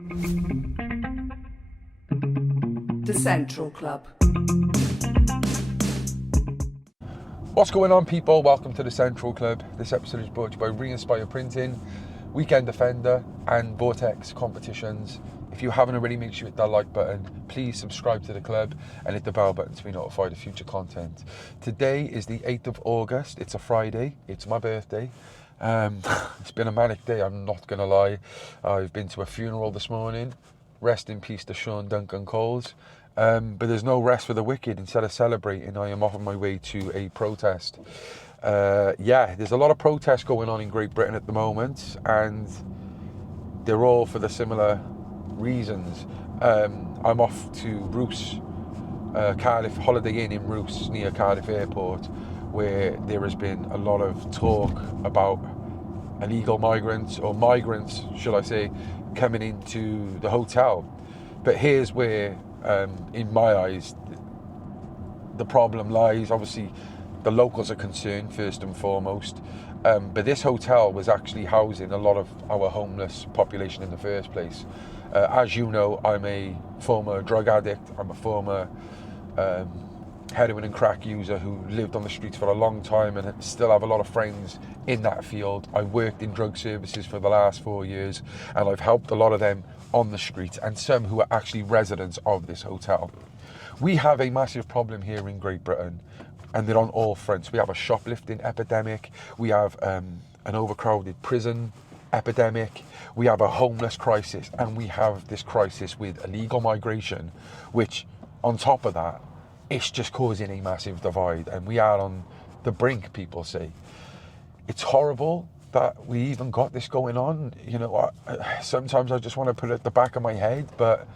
The Central Club. What's going on, people? Welcome to the Central Club. This episode is brought to you by Re-Inspire Printing, Weekend Defender and Vortex Competitions. If you haven't already, make sure you hit that like button. Please subscribe to the club and hit the bell button to be notified of future content. Today is the 8th of August. It's a Friday. It's my birthday. It's been a manic day, I'm not going to lie. I've been to a funeral this morning. Rest in peace to Sean Duncan Coles. But there's no rest for the wicked. Instead of celebrating, I am off on my way to a protest. There's a lot of protests going on in Great Britain at the moment, and they're all for the similar reasons. I'm off to Rhoose, Cardiff Holiday Inn in Rhoose, near Cardiff Airport, where there has been a lot of talk about illegal migrants, or migrants, should I say, coming into the hotel. But here's where, in my eyes, the problem lies. Obviously, the locals are concerned first and foremost, but this hotel was actually housing a lot of our homeless population in the first place. As you know, I'm a former drug addict. I'm a former heroin and crack user who lived on the streets for a long time and still have a lot of friends in that field. I worked in drug services for the last 4 years, and I've helped a lot of them on the streets, and some who are actually residents of this hotel. We have a massive problem here in Great Britain, and they're on all fronts. We have a shoplifting epidemic, we have an overcrowded prison epidemic, we have a homeless crisis, and we have this crisis with illegal migration, which on top of that, it's just causing a massive divide, and we are on the brink, people say. It's horrible that we even got this going on. You know, sometimes I just want to put it at the back of my head, but,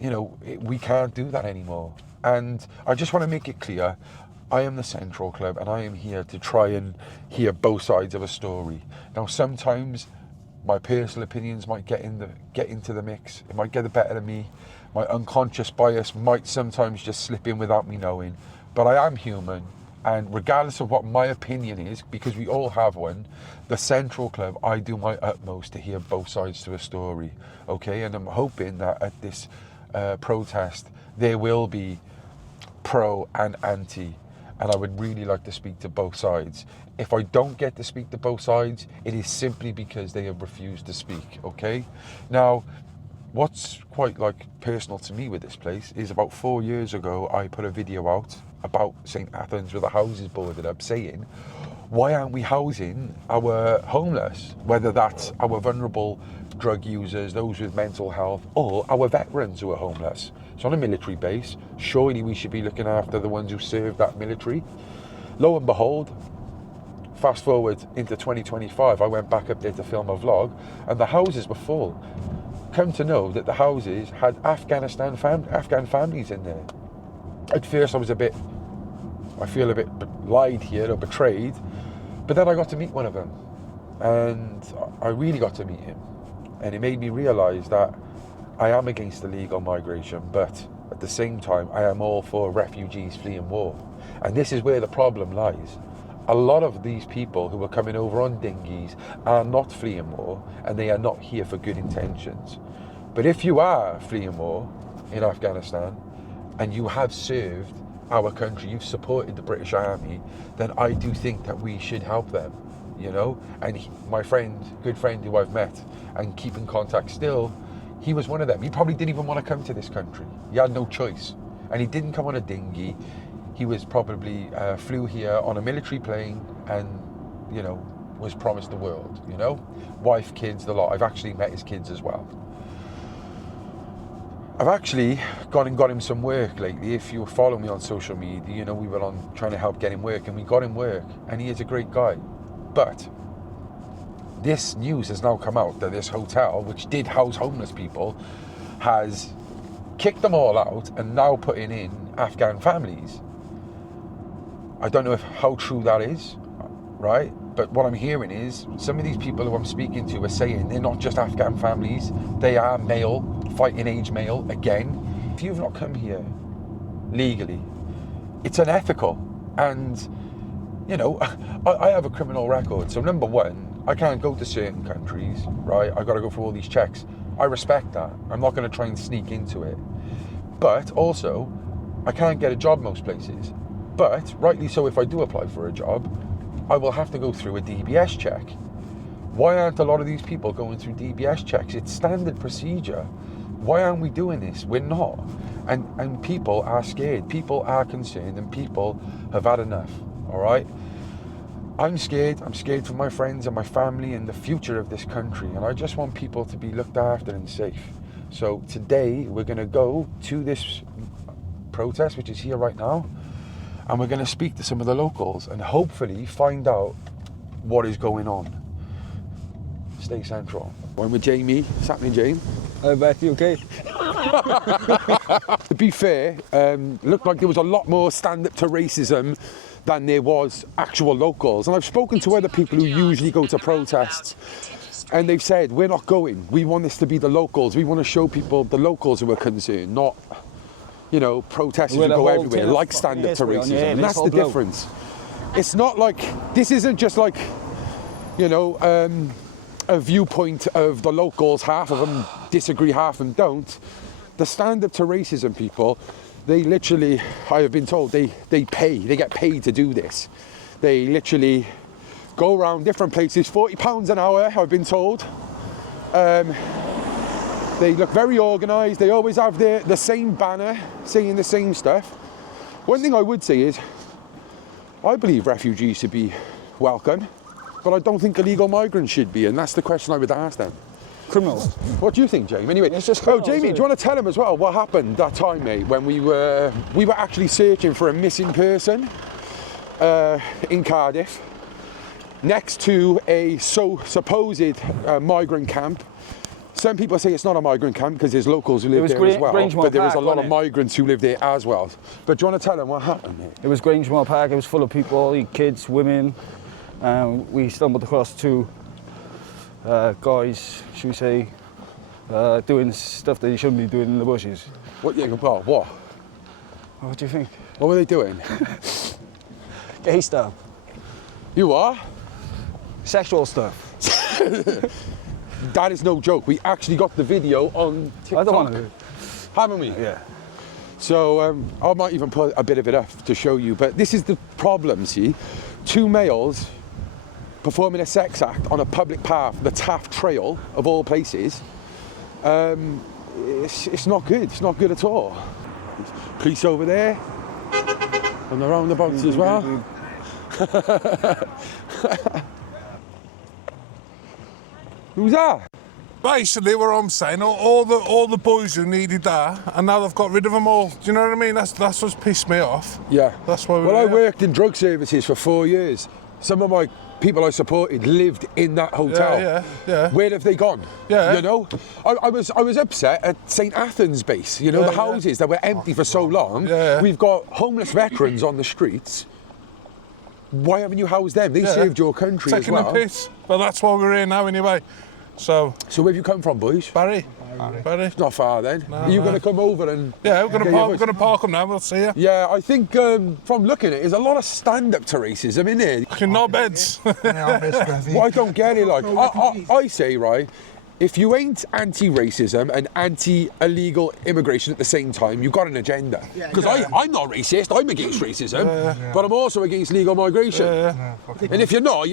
you know, we can't do that anymore. And I just want to make it clear, I am the Central Club, and I am here to try and hear both sides of a story. Now, sometimes my personal opinions might get into the mix. It might get the better of me. My unconscious bias might sometimes just slip in without me knowing. But I am human, and regardless of what my opinion is, because we all have one, the Central Club, I do my utmost to hear both sides to a story, okay? And I'm hoping that at this protest, there will be pro and anti, and I would really like to speak to both sides. If I don't get to speak to both sides, it is simply because they have refused to speak, okay? Now, what's quite personal to me with this place is about 4 years ago, I put a video out about St. Athens with the houses boarded up, saying, why aren't we housing our homeless? Whether that's our vulnerable drug users, those with mental health, or our veterans who are homeless. It's on a military base. Surely we should be looking after the ones who served that military. Lo and behold, fast forward into 2025, I went back up there to film a vlog, and the houses were full. Come to know that the houses had Afghan families in there. At first I feel a bit lied here or betrayed, but then I got to meet one of them, and I really got to meet him, and it made me realise that I am against illegal migration, but at the same time I am all for refugees fleeing war. And this is where the problem lies. A lot of these people who are coming over on dinghies are not fleeing war, and they are not here for good intentions. But if you are fleeing war in Afghanistan and you have served our country, you've supported the British Army, then I do think that we should help them, you know? And my good friend who I've met and keep in contact still, he was one of them. He probably didn't even want to come to this country. He had no choice. And he didn't come on a dinghy. He was probably flew here on a military plane and, you know, was promised the world, you know? Wife, kids, the lot. I've actually met his kids as well. I've actually gone and got him some work lately. If you follow me on social media, you know we were on trying to help get him work, and we got him work, and he is a great guy. But this news has now come out that this hotel, which did house homeless people, has kicked them all out and now putting in Afghan families. I don't know how true that is, right? But what I'm hearing is some of these people who I'm speaking to are saying they're not just Afghan families, they are male, fighting age male again. If you've not come here legally, it's unethical. And, you know, I have a criminal record. So number one, I can't go to certain countries, right? I've got to go through all these checks. I respect that. I'm not going to try and sneak into it. But also, I can't get a job most places. But, rightly so, if I do apply for a job, I will have to go through a DBS check. Why aren't a lot of these people going through DBS checks? It's standard procedure. Why aren't we doing this? We're not. And people are scared. People are concerned, and people have had enough, all right? I'm scared. I'm scared for my friends and my family and the future of this country, and I just want people to be looked after and safe. So today, we're going to go to this protest, which is here right now, and we're going to speak to some of the locals and hopefully find out what is going on. Stay central. I'm with Jamie. What's happening, Jamie? Hi, Beth, you okay? To be fair, looked like there was a lot more stand-up to racism than there was actual locals. And I've spoken to other people who usually go to protests, and they've said, we're not going. We want this to be the locals. We want to show people the locals who are concerned, not, you know, protesters who go everywhere, like stand-up to racism. And that's the difference. It's not like, this isn't just like, you know, a viewpoint of the locals. Half of them disagree, half of them don't. The stand-up to racism people, they literally, I have been told, they get paid to do this. They literally go around different places, £40 an hour, I've been told. They look very organised. They always have the same banner saying the same stuff. One thing I would say is, I believe refugees should be welcome, but I don't think illegal migrants should be, and that's the question I would ask them. Criminals. What do you think, Jamie? Anyway, It's just oh, criminals, Jamie, do you want to tell him as well what happened that time, mate, when we were actually searching for a missing person in Cardiff, next to a supposed migrant camp. Some people say it's not a migrant camp because there's locals who live there as well, but there is a lot of migrants who live there as well. But do you want to tell them what happened, mate? It was Grangemore Park. It was full of people, kids, women. We stumbled across two guys, should we say, doing stuff that you shouldn't be doing in the bushes. What? Yeah, what? What do you think? What were they doing? Gay stuff. You are? Sexual stuff. That is no joke. We actually got the video on TikTok. I don't want to. Haven't we? Yeah. So I might even put a bit of it up to show you. But this is the problem, see? Two males performing a sex act on a public path, the Taft Trail, of all places. It's not good. It's not good at all. Police over there. On the roundabouts as well. Who's that? Basically, what I'm saying, all the boys who needed that, and now they've got rid of them all. Do you know what I mean? That's what's pissed me off. Yeah. That's why. Well, I worked in drug services for 4 years. Some of my people I supported lived in that hotel. Yeah. Where have they gone? Yeah. You know, I was upset at St Athens base. You know, the houses that were empty for so long. Yeah. We've got homeless veterans on the streets. Why haven't you housed them? They served your country as well. Taking the piss. But that's why we're here now anyway. So where have you come from, boys? Barry. It's not far then. Are you going to come over and? Yeah, we're going to park them now. We'll see you. Yeah, I think from looking at it, there's a lot of stand-up to racism in there. No beds. Well, I don't get it. Like I say, right, if you ain't anti-racism and anti-illegal immigration at the same time, you've got an agenda. Because I'm not racist. I'm against racism, but I'm also against legal migration. And if you're not,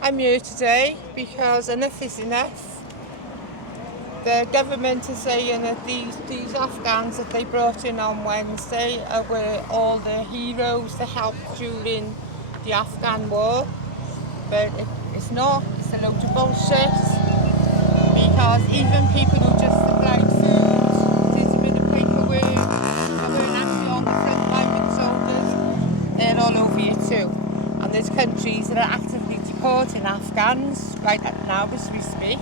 I'm here today because enough is enough. The government is saying that these Afghans that they brought in on Wednesday were all the heroes that helped during the Afghan war. But it's not. It's a load of bullshit. Because even people who just supplied food, did a bit of paperwork, that weren't actually on the front line with soldiers, they're all over here too. And there's countries that are actively deporting Afghans right now as we speak.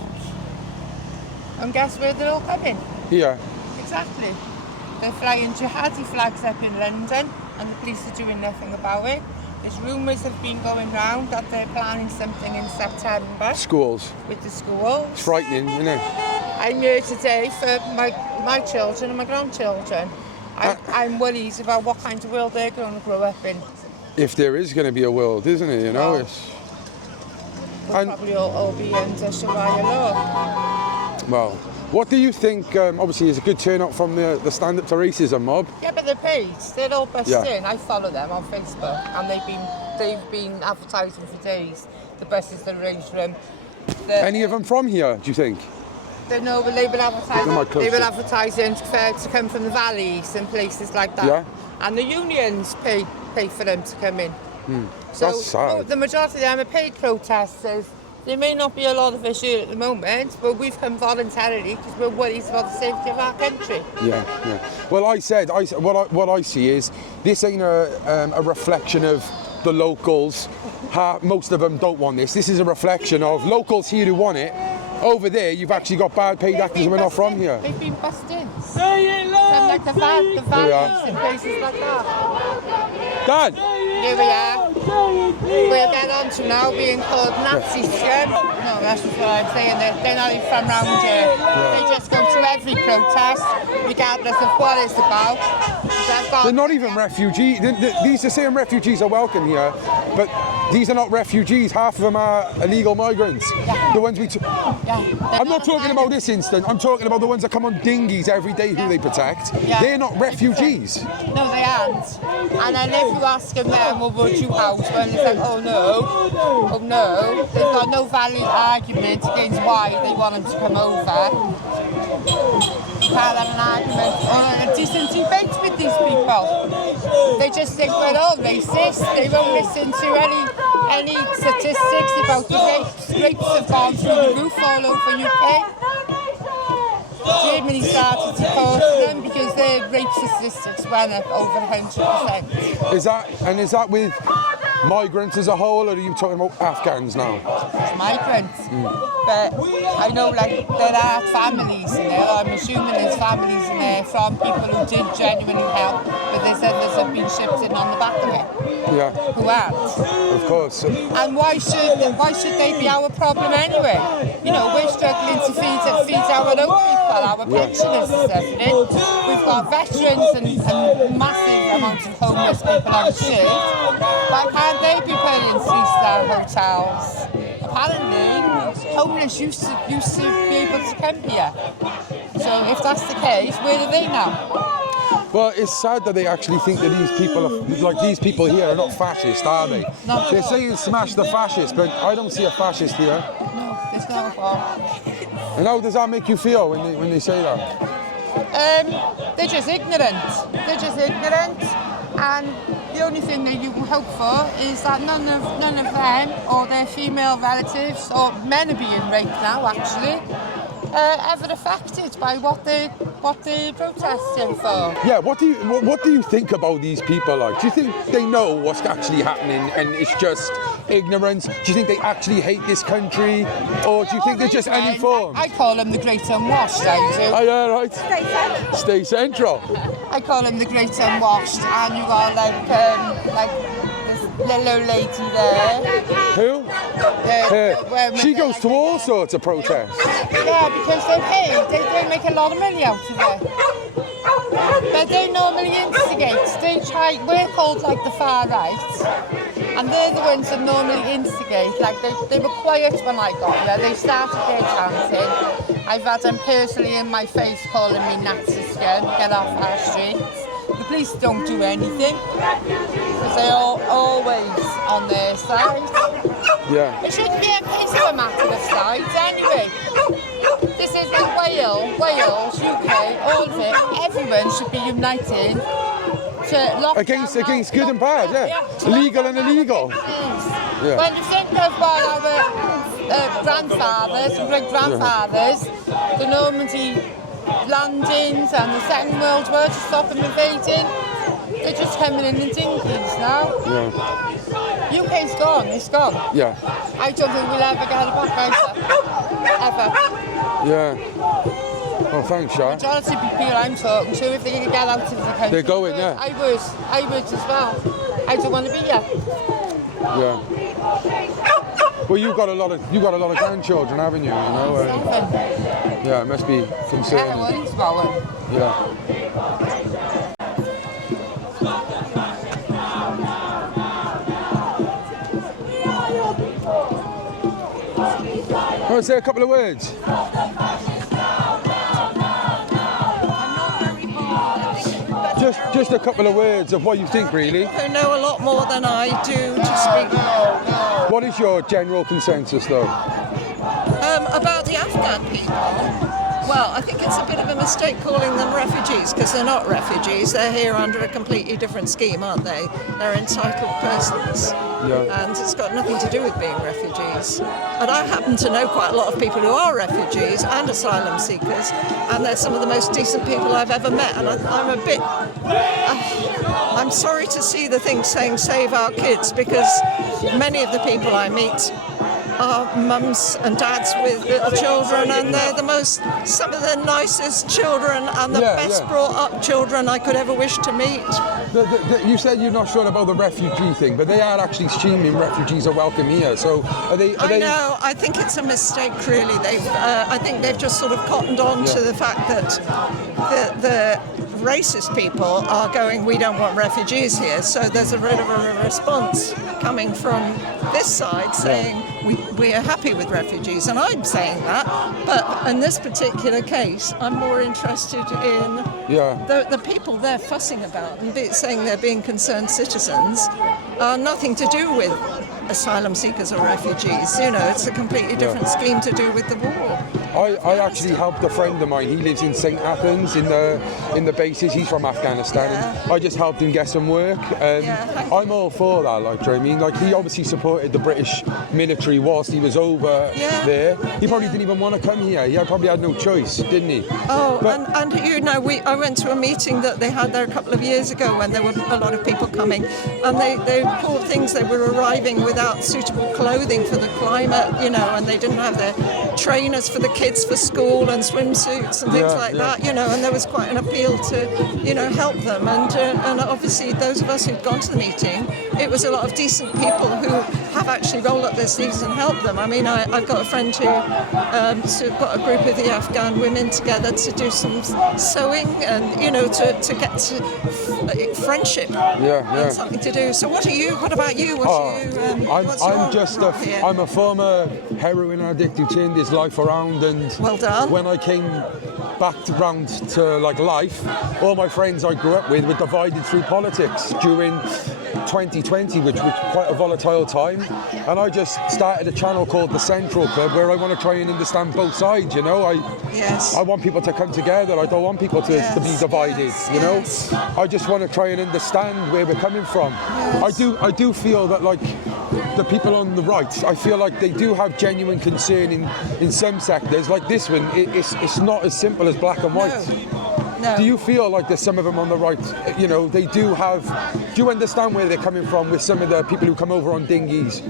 And guess where they're all coming? Yeah. Exactly. They're flying jihadi flags up in London and the police are doing nothing about it. There's rumours have been going round that they're planning something in September. Schools. With the schools. It's frightening, isn't it? I'm here today for my children and my grandchildren. I'm worried about what kind of world they're going to grow up in. If there is going to be a world, isn't it? You know, We'll probably all be under Sharia law. Well, What do you think? Obviously, it's a good turnout from the Stand Up to Racism mob. Yeah, but they're paid. They're all best Yeah. in. I follow them on Facebook, and they've been advertising for days. The buses that arranged for them. Any of them from here? Do you think? They know, but they've been advertising. Am I close They've been to- advertising to come from the valleys and places like that. Yeah. And the unions pay for them to come in. That's sad. The majority of them are paid protesters. There may not be a lot of us here at the moment, but we've come voluntarily because we're worried about the safety of our country. Yeah, yeah. Well, what I see is this ain't a reflection of the locals. Most of them don't want this. This is a reflection of locals here who want it. Over there, you've actually got bad paid actors who are not from here. They've been bussed in. From like the valleys and places like that. Dad! Here we are. We'll get on to now being called Nazi scum. No, that's what I'm saying. They're not even from round here. They just go to every protest, regardless of what it's about. They're not even refugees. These are saying refugees are welcome here, but these are not refugees. Half of them are illegal migrants. Yeah. The ones we. Yeah, I'm not talking about this instant. I'm talking about the ones that come on dinghies every day who they protect. Yeah. They're not refugees. No, they aren't. And then if you ask them, well, would you house? Well, it's like, oh no. They've got no valid argument against why they want them to come over. You can't have an argument or a decent debate with these people. They just think we're all racist. They won't listen to any statistics about the rapes. Rapes have gone through the roof all over UK. Germany started supporting them because their rape statistics went up over 100%. Is that with migrants as a whole, or are you talking about Afghans now? It's migrants. But I know like there are families in there, I'm assuming there's families in there from people who did genuinely help, but they said there's have been shipped in on the back of it. Yeah, Who aren't. of course. And why should they be our problem anyway? You know, we're struggling to feed our own people, our pensioners and everything. We've got veterans and massive amounts of homeless people on street. Why can't they be put in 3-star hotels? Apparently, homeless used to be able to come here. So if that's the case, where are they now? Well, it's sad that they actually think that these people here are not fascist, are they? Not They're at all. saying smash the fascists, but I don't see a fascist here. No, there's no one. And how does that make you feel when they say that? They're just ignorant. And the only thing that you can hope for is that none of them or their female relatives, or men are being raped now actually, ever affected by what they're protesting for. Yeah, what do you think about these people? Like, do you think they know what's actually happening and it's just ignorance? Do you think they actually hate this country, or do you think they're just uninformed? I call them the Great Unwashed, I do. Oh, yeah, right. Stay central. I call them the Great Unwashed, and you got like this little lady there. Who? She goes to all sorts of protests. Yeah, because they're paid. They make a lot of money out of it. But they normally instigate. We're called like the far right, and they're the ones that normally instigate. Like they were quiet when I got there. They started their chanting. I've had them personally in my face calling me Nazi scum, get off our streets. The police don't do anything because they're always on their side. Yeah. It shouldn't be a case of a matter of sides anyway. This is like Wales, UK, all of it. Everyone should be united to lock Against down good and bad, yeah. Legal and illegal. Yeah. When you think of what our grandfathers and great-grandfathers, the Normandy landings and the Second World War to stop them invading, they're just coming in dinghies now. Yeah. UK's gone, it's gone. Yeah. I don't think we'll ever get it back either. Ever. Yeah. Oh, thanks, Shah. Majority of people I'm talking to, if they're going to get out of the country, They're going, yeah. I would as well. I don't want to be here. Yeah. Well, you've got a lot of grandchildren, haven't you? Yeah, it must be concerning. Yeah, well, he's going. Yeah. Want to say a couple of words? Just a couple of words of what you think, really. Who know a lot more than I do to speak. What is your general consensus, though? About the Afghan people. Well, I think it's a bit of a mistake calling them refugees, because they're not refugees. They're here under a completely different scheme, aren't they? They're entitled persons. Yeah. And it's got nothing to do with being refugees. And I happen to know quite a lot of people who are refugees and asylum seekers, and they're some of the most decent people I've ever met. And I'm a bit... I'm sorry to see the thing saying save our kids, because many of the people I meet are mums and dads with little children, and they're some of the nicest children and the best brought up children I could ever wish to meet. You said you're not sure about the refugee thing, but they are actually streaming refugees are welcome here. So are they? I know. I think it's a mistake, really. I think they've just sort of cottoned on to the fact that the racist people are going, we don't want refugees here. So there's a bit of a response coming from this side saying we are happy with refugees, and I'm saying that. But in this particular case, I'm more interested in the people they're fussing about and saying they're being concerned citizens are nothing to do with asylum seekers or refugees. You know, it's a completely different scheme to do with the war. I actually helped a friend of mine. He lives in St. Athens in the bases. He's from Afghanistan. And I just helped him get some work. I'm all for that. Like, do you know what I mean? Like, he obviously supported the British military whilst he was over there. He probably didn't even want to come here. He probably had no choice, didn't he? Oh, and you know, I went to a meeting that they had there a couple of years ago when there were a lot of people coming, and they poor things, they were arriving without suitable clothing for the climate, you know, and they didn't have their trainers for the kids for school and swimsuits and things like that, you know, and there was quite an appeal to, you know, help them. And obviously those of us who'd gone to the meeting, it was a lot of decent people who have actually rolled up their sleeves and helped them. I mean, I've got a friend who got a group of the Afghan women together to do some sewing and, you know, to get to friendship and something to do. So what about you? I'm a former heroin addict who turned his life around, and well done. When I came back round to like life, all my friends I grew up with were divided through politics during 2020, which was quite a volatile time, and I just started a channel called The Central Club where I want to try and understand both sides, you know. I want people to come together. I don't want people to be divided, you know. I just want to try and understand where we're coming from. I do feel that, like, the people on the right, I feel like they do have genuine concern in some sectors. Like this one, it's not as simple as black and white. No. Do you feel like there's some of them on the right, you know, they do have... Do you understand where they're coming from with some of the people who come over on dinghies?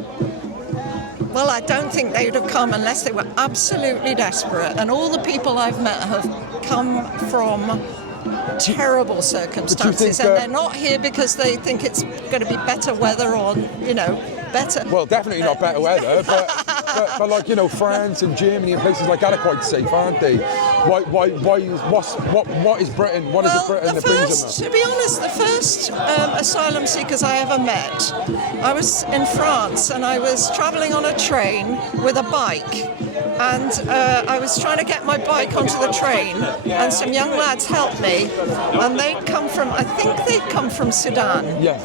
Well, I don't think they would have come unless they were absolutely desperate. And all the people I've met have come from terrible circumstances, and they're not here because they think it's going to be better weather or, you know, better... Well, definitely not better weather, but like, you know, France and Germany and places like that are quite safe, aren't they? What is Britain? What is it Britain that brings them? To be honest, the first asylum seekers I ever met, I was in France and I was travelling on a train with a bike, and I was trying to get my bike onto the train, and some young lads helped me, and they'd come from Sudan. Yeah.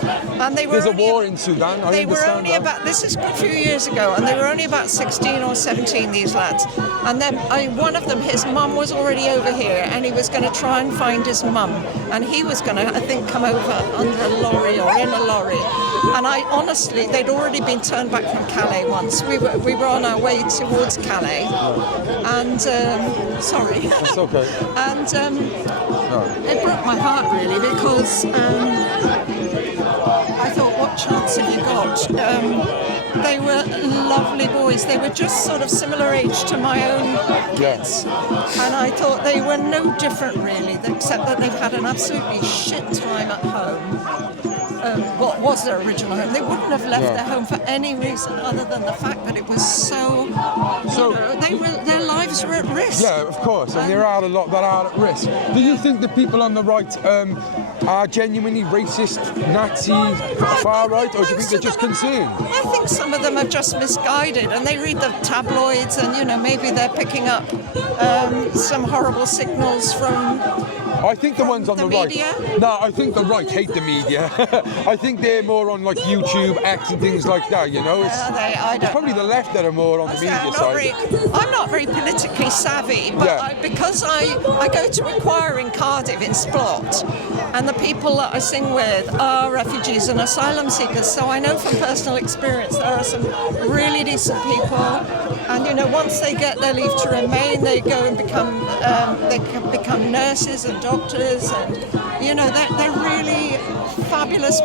And they were There's a war in Sudan. They were only about, this is a few years ago, and they were only about 16 or 17, these lads. And then one of them, his mum was already over here, and he was going to try and find his mum, and he was going to, I think, come over under a lorry or in a lorry. And I honestly, they'd already been turned back from Calais once. We were on our way towards Calais, and sorry. It's okay. And it broke my heart really, because I thought, what chance have you got? They were lovely boys. They were just sort of similar age to my own kids. And I thought they were no different really, except that they've had an absolutely shit time at home. What was their original home? They wouldn't have left their home for any reason other than the fact that it was so, you know, their lives were at risk. Yeah, of course, and there are a lot that are at risk. Do you think the people on the right are genuinely racist, Nazi, far that right? Or do you think Most they're of just them- concerned? I think some of them are just misguided, and they read the tabloids, and maybe they're picking up some horrible signals from. I think the ones on the media? right. No, I think the right hate the media. I think they're more on like YouTube, X, and things like that. I It's don't probably know. the left that are more on the media side. I'm not very politically savvy, but Yeah. because I go to a choir in Cardiff in Splot, and the people that I sing with are refugees and asylum seekers, so I know from personal experience there are some really decent people, and once they get their leave to remain, they go and become they can become nurses and doctors, and they're really fabulous.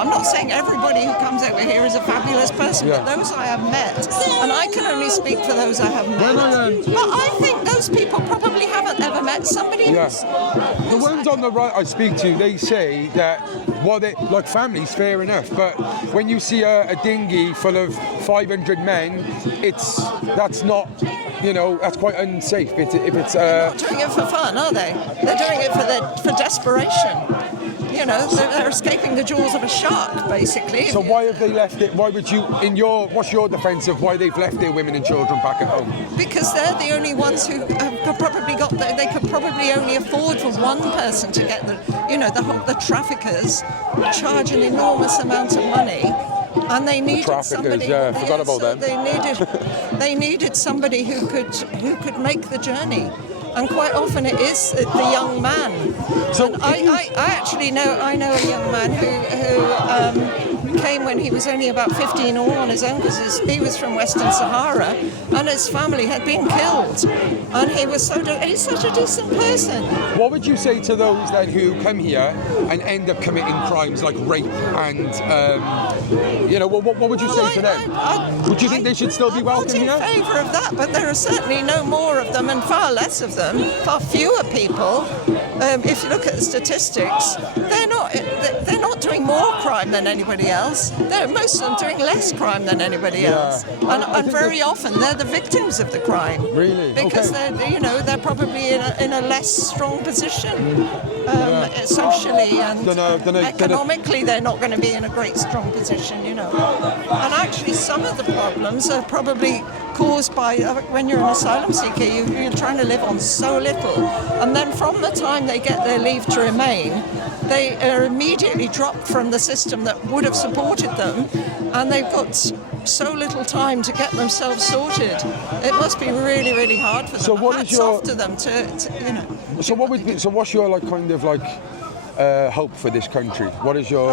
I'm not saying everybody who comes over here is a fabulous person, Yeah. but those I have met, and I can only speak for those I have met. But I think those people probably haven't ever met somebody else. The ones on the right I speak to, they say that, they like families, fair enough, but when you see a dinghy full of 500 men, that's not, that's quite unsafe. If it's They're not doing it for fun, are they? They're doing it for desperation. They're escaping the jaws of a shark, basically. So why have they left it? Why would you, what's your defence of why they've left their women and children back at home? Because they're the only ones who have probably they could probably only afford for one person to get the traffickers charge an enormous amount of money. And they needed somebody. Yeah, forgot about them. They needed somebody who could make the journey, and quite often it is the young man. So and I actually know a young man who came when he was only about 15 all on his own, because he was from Western Sahara and his family had been killed, and he's such a decent person. What would you say to those then who come here and end up committing crimes like rape and, what would you say to them? Would you think they should still be welcome here? I'm not in favour of that, but there are certainly no more of them and far less of them, far fewer people. If you look at the statistics, they're not doing more crime than anybody else. Most of them doing less crime than anybody else, and very often they're the victims of the crime. Really? Because they're probably in a less strong position socially and economically. They're not going to be in a great strong position, And actually, some of the problems are probably caused by when you're an asylum seeker, you're trying to live on so little, and then from the time they get their leave to remain, they are immediately dropped from the system that would have supported them, and they've got so little time to get themselves sorted. It must be really, really hard for them. So what Hats is your off to them So what's your kind of hope for this country? What is your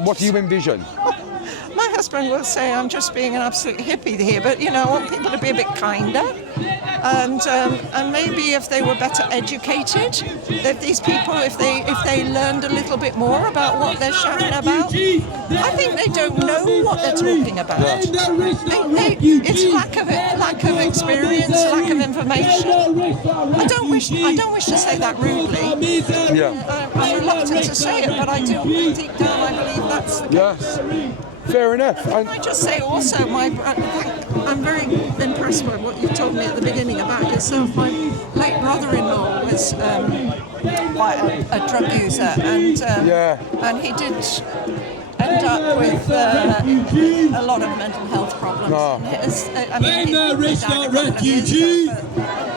what do you envision? My husband will say I'm just being an absolute hippie here, but I want people to be a bit kinder, and maybe if they were better educated, if these people, if they learned a little bit more about what they're shouting about. I think they don't know what they're talking about. It's lack of experience, lack of information. I don't wish to say that rudely. Yeah. I'm reluctant to say it, but I do deep down I believe that's the case. Yes. Fair enough. Can I just say also, I'm very impressed by what you told me at the beginning about yourself. My late brother-in-law was quite a drug user, and he did end up with a lot of mental health problems. He's a refugee.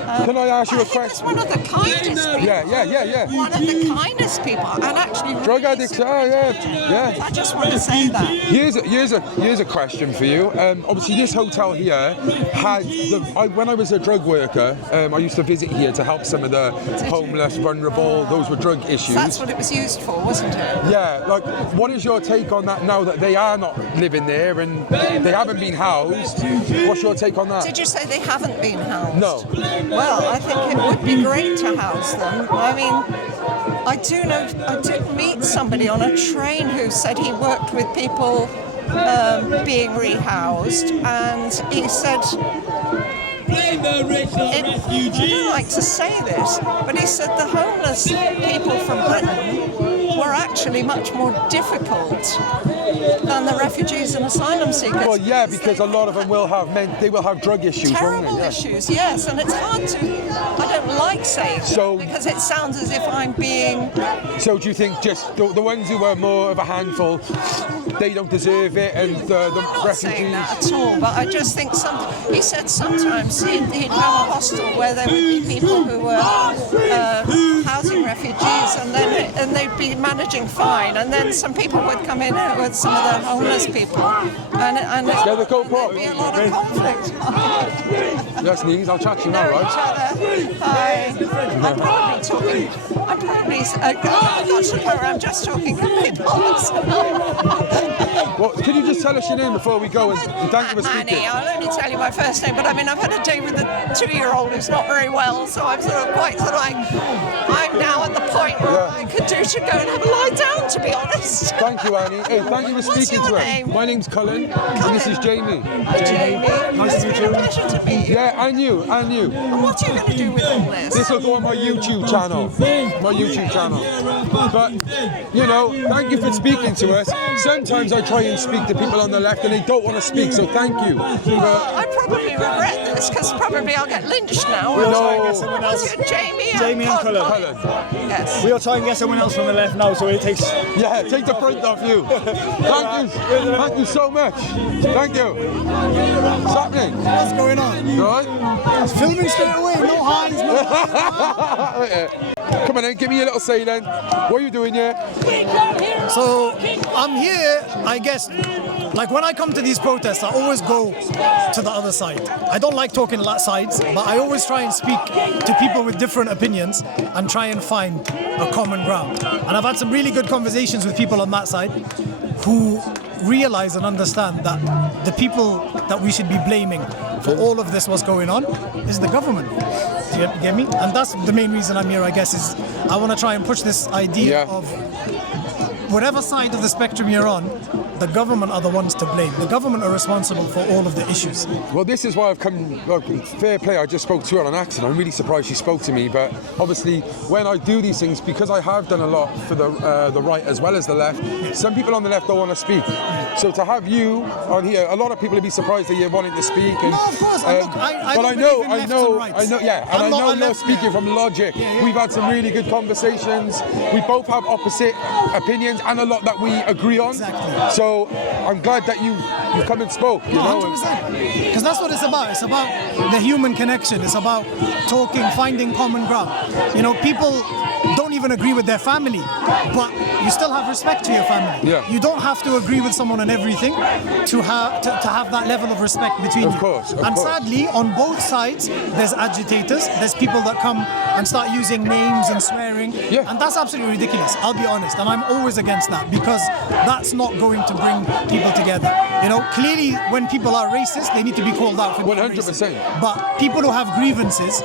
Can I ask you a He was question? one of the kindest people. Yeah. One of the kindest people, and actually Drug really addicts, yeah. I just want to say that. Here's a question for you. Obviously, this hotel here had when I was a drug worker, I used to visit here to help some of the homeless, vulnerable, those with drug issues. That's what it was used for, wasn't it? Yeah, what is your take on that now that they are not living there and they haven't been housed? What's your take on that? Did you say they haven't been housed? No. Well, I think it would be great to house them. I mean, I did meet somebody on a train who said he worked with people being rehoused, and he said, I don't like to say this, but he said the homeless people from Britain were actually much more difficult than the refugees and asylum seekers. Well, yeah, because a lot of them will have drug issues, won't Terrible they? Yeah. issues, yes, and it's hard to. I don't like saying So- that because it sounds as if I'm being. So do you think just the ones who are more of a handful, they don't deserve it, and the I'm not refugees? saying that at all, but I just think he said sometimes he'd have a hostel where there would be people who were housing refugees, and they'd be managing fine, and then some people would come in with some of the homeless people, and They're the co-prop. there'd be a lot of conflict. Yes, Nings, I'll chat to you now, Know each right? other. Hi. I'm probably talking. I'm just talking complete nonsense. Well, can you just tell us your name before we go, and thank you for speaking? Annie, I'll only tell you my first name, but I mean, I've had a day with a 2-year-old who's not very well, so I'm quite like, I'm now at the point where Yeah. I could do to go and have a lie down, to be honest. Thank you, Annie. Hey, thank you for What's speaking your to name? us. My name's Cullen, and this is Jamie. Jamie. It's been a pleasure to meet you. Yeah, and you. And what are you going to do with all this? This will go on my YouTube channel. But, you know, thank you for speaking to us. Sometimes I try and speak to people on the left and they don't want to speak, so thank you. Well, I probably regret this because probably I'll get lynched now. We'll try and get someone Was else. it Jamie and Cullen. Yes. We'll try and get someone else from the left now, so it takes. Yeah, take the front off you. Thank you so much. Thank you. What's happening? What's going on? You all right? It's filming straight away, no hands, no. Come on then, give me a little say then. What are you doing here? So I'm here, I guess, like when I come to these protests, I always go to the other side. I don't like talking sides, but I always try and speak to people with different opinions and try and find a common ground. And I've had some really good conversations with people on that side who realize and understand that the people that we should be blaming for all of this what's going on is the government. Do you get me? And that's the main reason I'm here, I guess, is I want to try and push this idea of whatever side of the spectrum you're on, the government are the ones to blame. The government are responsible for all of the issues. Well, this is why I've come. Well, fair play. I just spoke to her on an accident. I'm really surprised she spoke to me. But obviously, when I do these things, because I have done a lot for the right as well as the left, some people on the left don't want to speak. So to have you on here, a lot of people would be surprised that you're wanting to speak. And, No, of course. And look, but I don't believe in lefts and rights. Yeah, I'm and I not know a you're left speaking man. from logic. We've had some really good conversations. We both have opposite opinions and a lot that we agree on. Exactly. So I'm glad that you come and spoke. You know. 100%. Because that's what it's about. It's about the human connection. It's about talking, finding common ground. You know, people don't even agree with their family, but you still have respect to your family. Yeah. You don't have to agree with someone on everything to have that level of respect between you. Of course. Sadly, on both sides, there's agitators. There's people that come and start using names and swearing. Yeah. And that's absolutely ridiculous. I'll be honest. And I'm always against that because that's not going to bring people together. You know, clearly when people are racist, they need to be called out for being 100%. racist. But people who have grievances,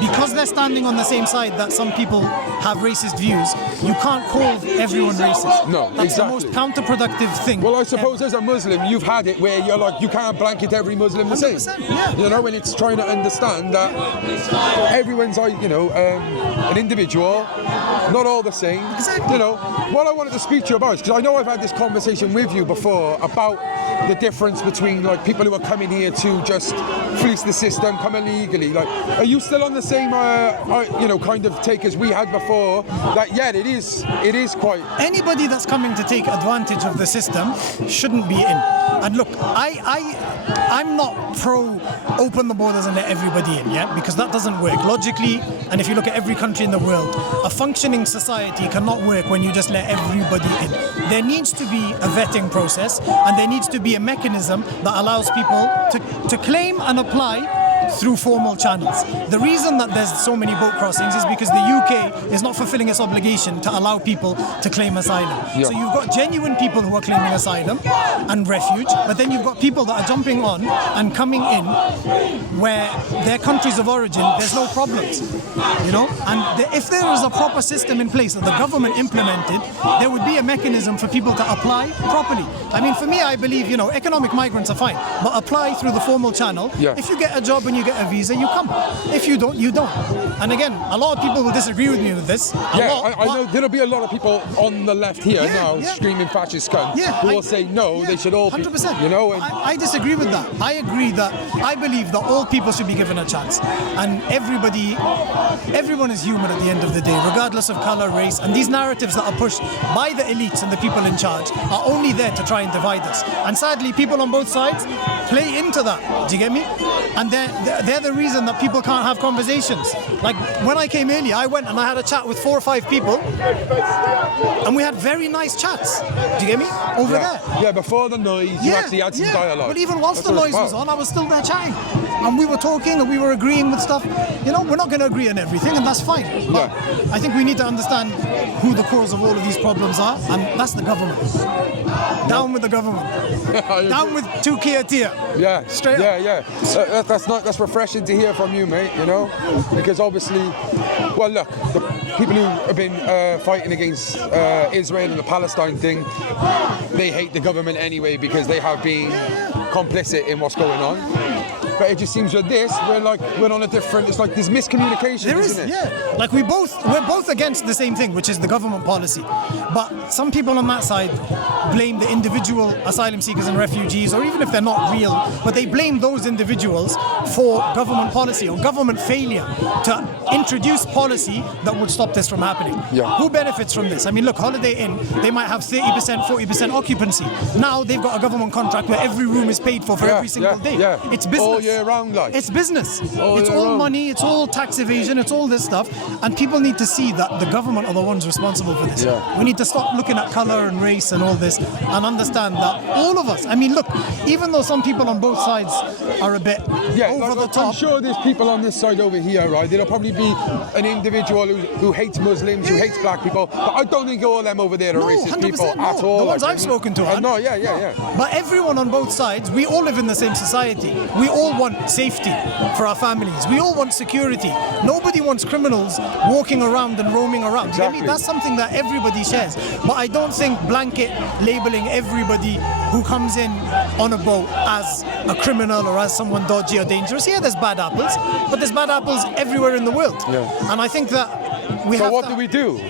because they're standing on the same side that some people have racist views, you can't call everyone racist. No, That's exactly. the most counterproductive thing. Well, I suppose as a Muslim, you've had it where you're like, you can't blanket every Muslim the same. 100%, yeah. You know, when it's trying to understand that everyone's, you know, an individual, not all the same. Exactly. You know, what I wanted to speak to you about is, because I know I've had this conversation with you before about the difference between like people who are coming here to just fleece the system, come illegally. Like, are you still on the same, you know, kind of take as we had before? That it is quite. Anybody that's coming to take advantage of the system shouldn't be in. And look, I'm not pro open the borders and let everybody in, yeah? Because that doesn't work. Logically, and if you look at every country in the world, a functioning society cannot work when you just let everybody in. There needs to be a vetting process, and there needs to be a mechanism that allows people to claim and apply through formal channels. The reason that there's so many boat crossings is because the UK is not fulfilling its obligation to allow people to claim asylum. Yeah. So you've got genuine people who are claiming asylum and refuge, but then you've got people that are jumping on and coming in where their countries of origin, there's no problems, you know? And if there was a proper system in place that the government implemented, there would be a mechanism for people to apply properly. I mean, for me, I believe, you know, economic migrants are fine, but apply through the formal channel. Yeah. If you get a job and when you get a visa, you come. If you don't, you don't. And again, a lot of people will disagree with me with this. I know there'll be a lot of people on the left here now screaming fascist cunt who will say no, they should all be, 100%. you know. And I disagree with that. I agree that I believe that all people should be given a chance, and everyone is human at the end of the day, regardless of color, race. And these narratives that are pushed by the elites and the people in charge are only there to try and divide us. And sadly, people on both sides play into that. Do you get me? And they're the reason that people can't have conversations. Like when I came earlier, I went and I had a chat with 4 or 5 people, and we had very nice chats. Do you get me? Over there. Yeah, before the noise, you actually had some dialogue. But even whilst the noise was on, I was still there chatting. And we were talking and we were agreeing with stuff. You know, we're not going to agree on everything, and that's fine. But I think we need to understand who the cause of all of these problems are, and that's the government. Down with the government. Down with Turkey tier. Yeah. Straight up. Yeah. That's refreshing to hear from you, mate, you know? Because obviously, well, look, the people who have been fighting against Israel and the Palestine thing, they hate the government anyway because they have been complicit in what's going on. But it just seems with this, we're on a different. It's like there's miscommunication, isn't it? Yeah. Like we're both against the same thing, which is the government policy. But some people on that side blame the individual asylum seekers and refugees, or even if they're not real, but they blame those individuals for government policy or government failure to introduce policy that would stop this from happening. Yeah. Who benefits from this? I mean, look, Holiday Inn, they might have 30%, 40% occupancy. Now they've got a government contract where every room is paid for every single day. Yeah. It's business. All year round, like. It's business. It's year all round. money, it's all tax evasion, it's all this stuff. And people need to see that the government are the ones responsible for this. Yeah. We need to stop looking at colour and race and all this and understand that all of us, I mean, look, even though some people on both sides are a bit over the top. I'm sure there's people on this side over here, right? There'll probably be an individual who hates Muslims, who hates black people, but I don't think all them over there are racist people at all. The ones I've spoken to are. No, yeah. But everyone on both sides, we all live in the same society. We all want safety for our families. We all want security. Nobody wants criminals walking around and roaming around. Exactly. I mean, that's something that everybody shares. But I don't think blanket labeling everybody who comes in on a boat as a criminal or as someone dodgy or dangerous. Yeah, there's bad apples, but there's bad apples everywhere in the world. Yeah. And I think that So what do we do?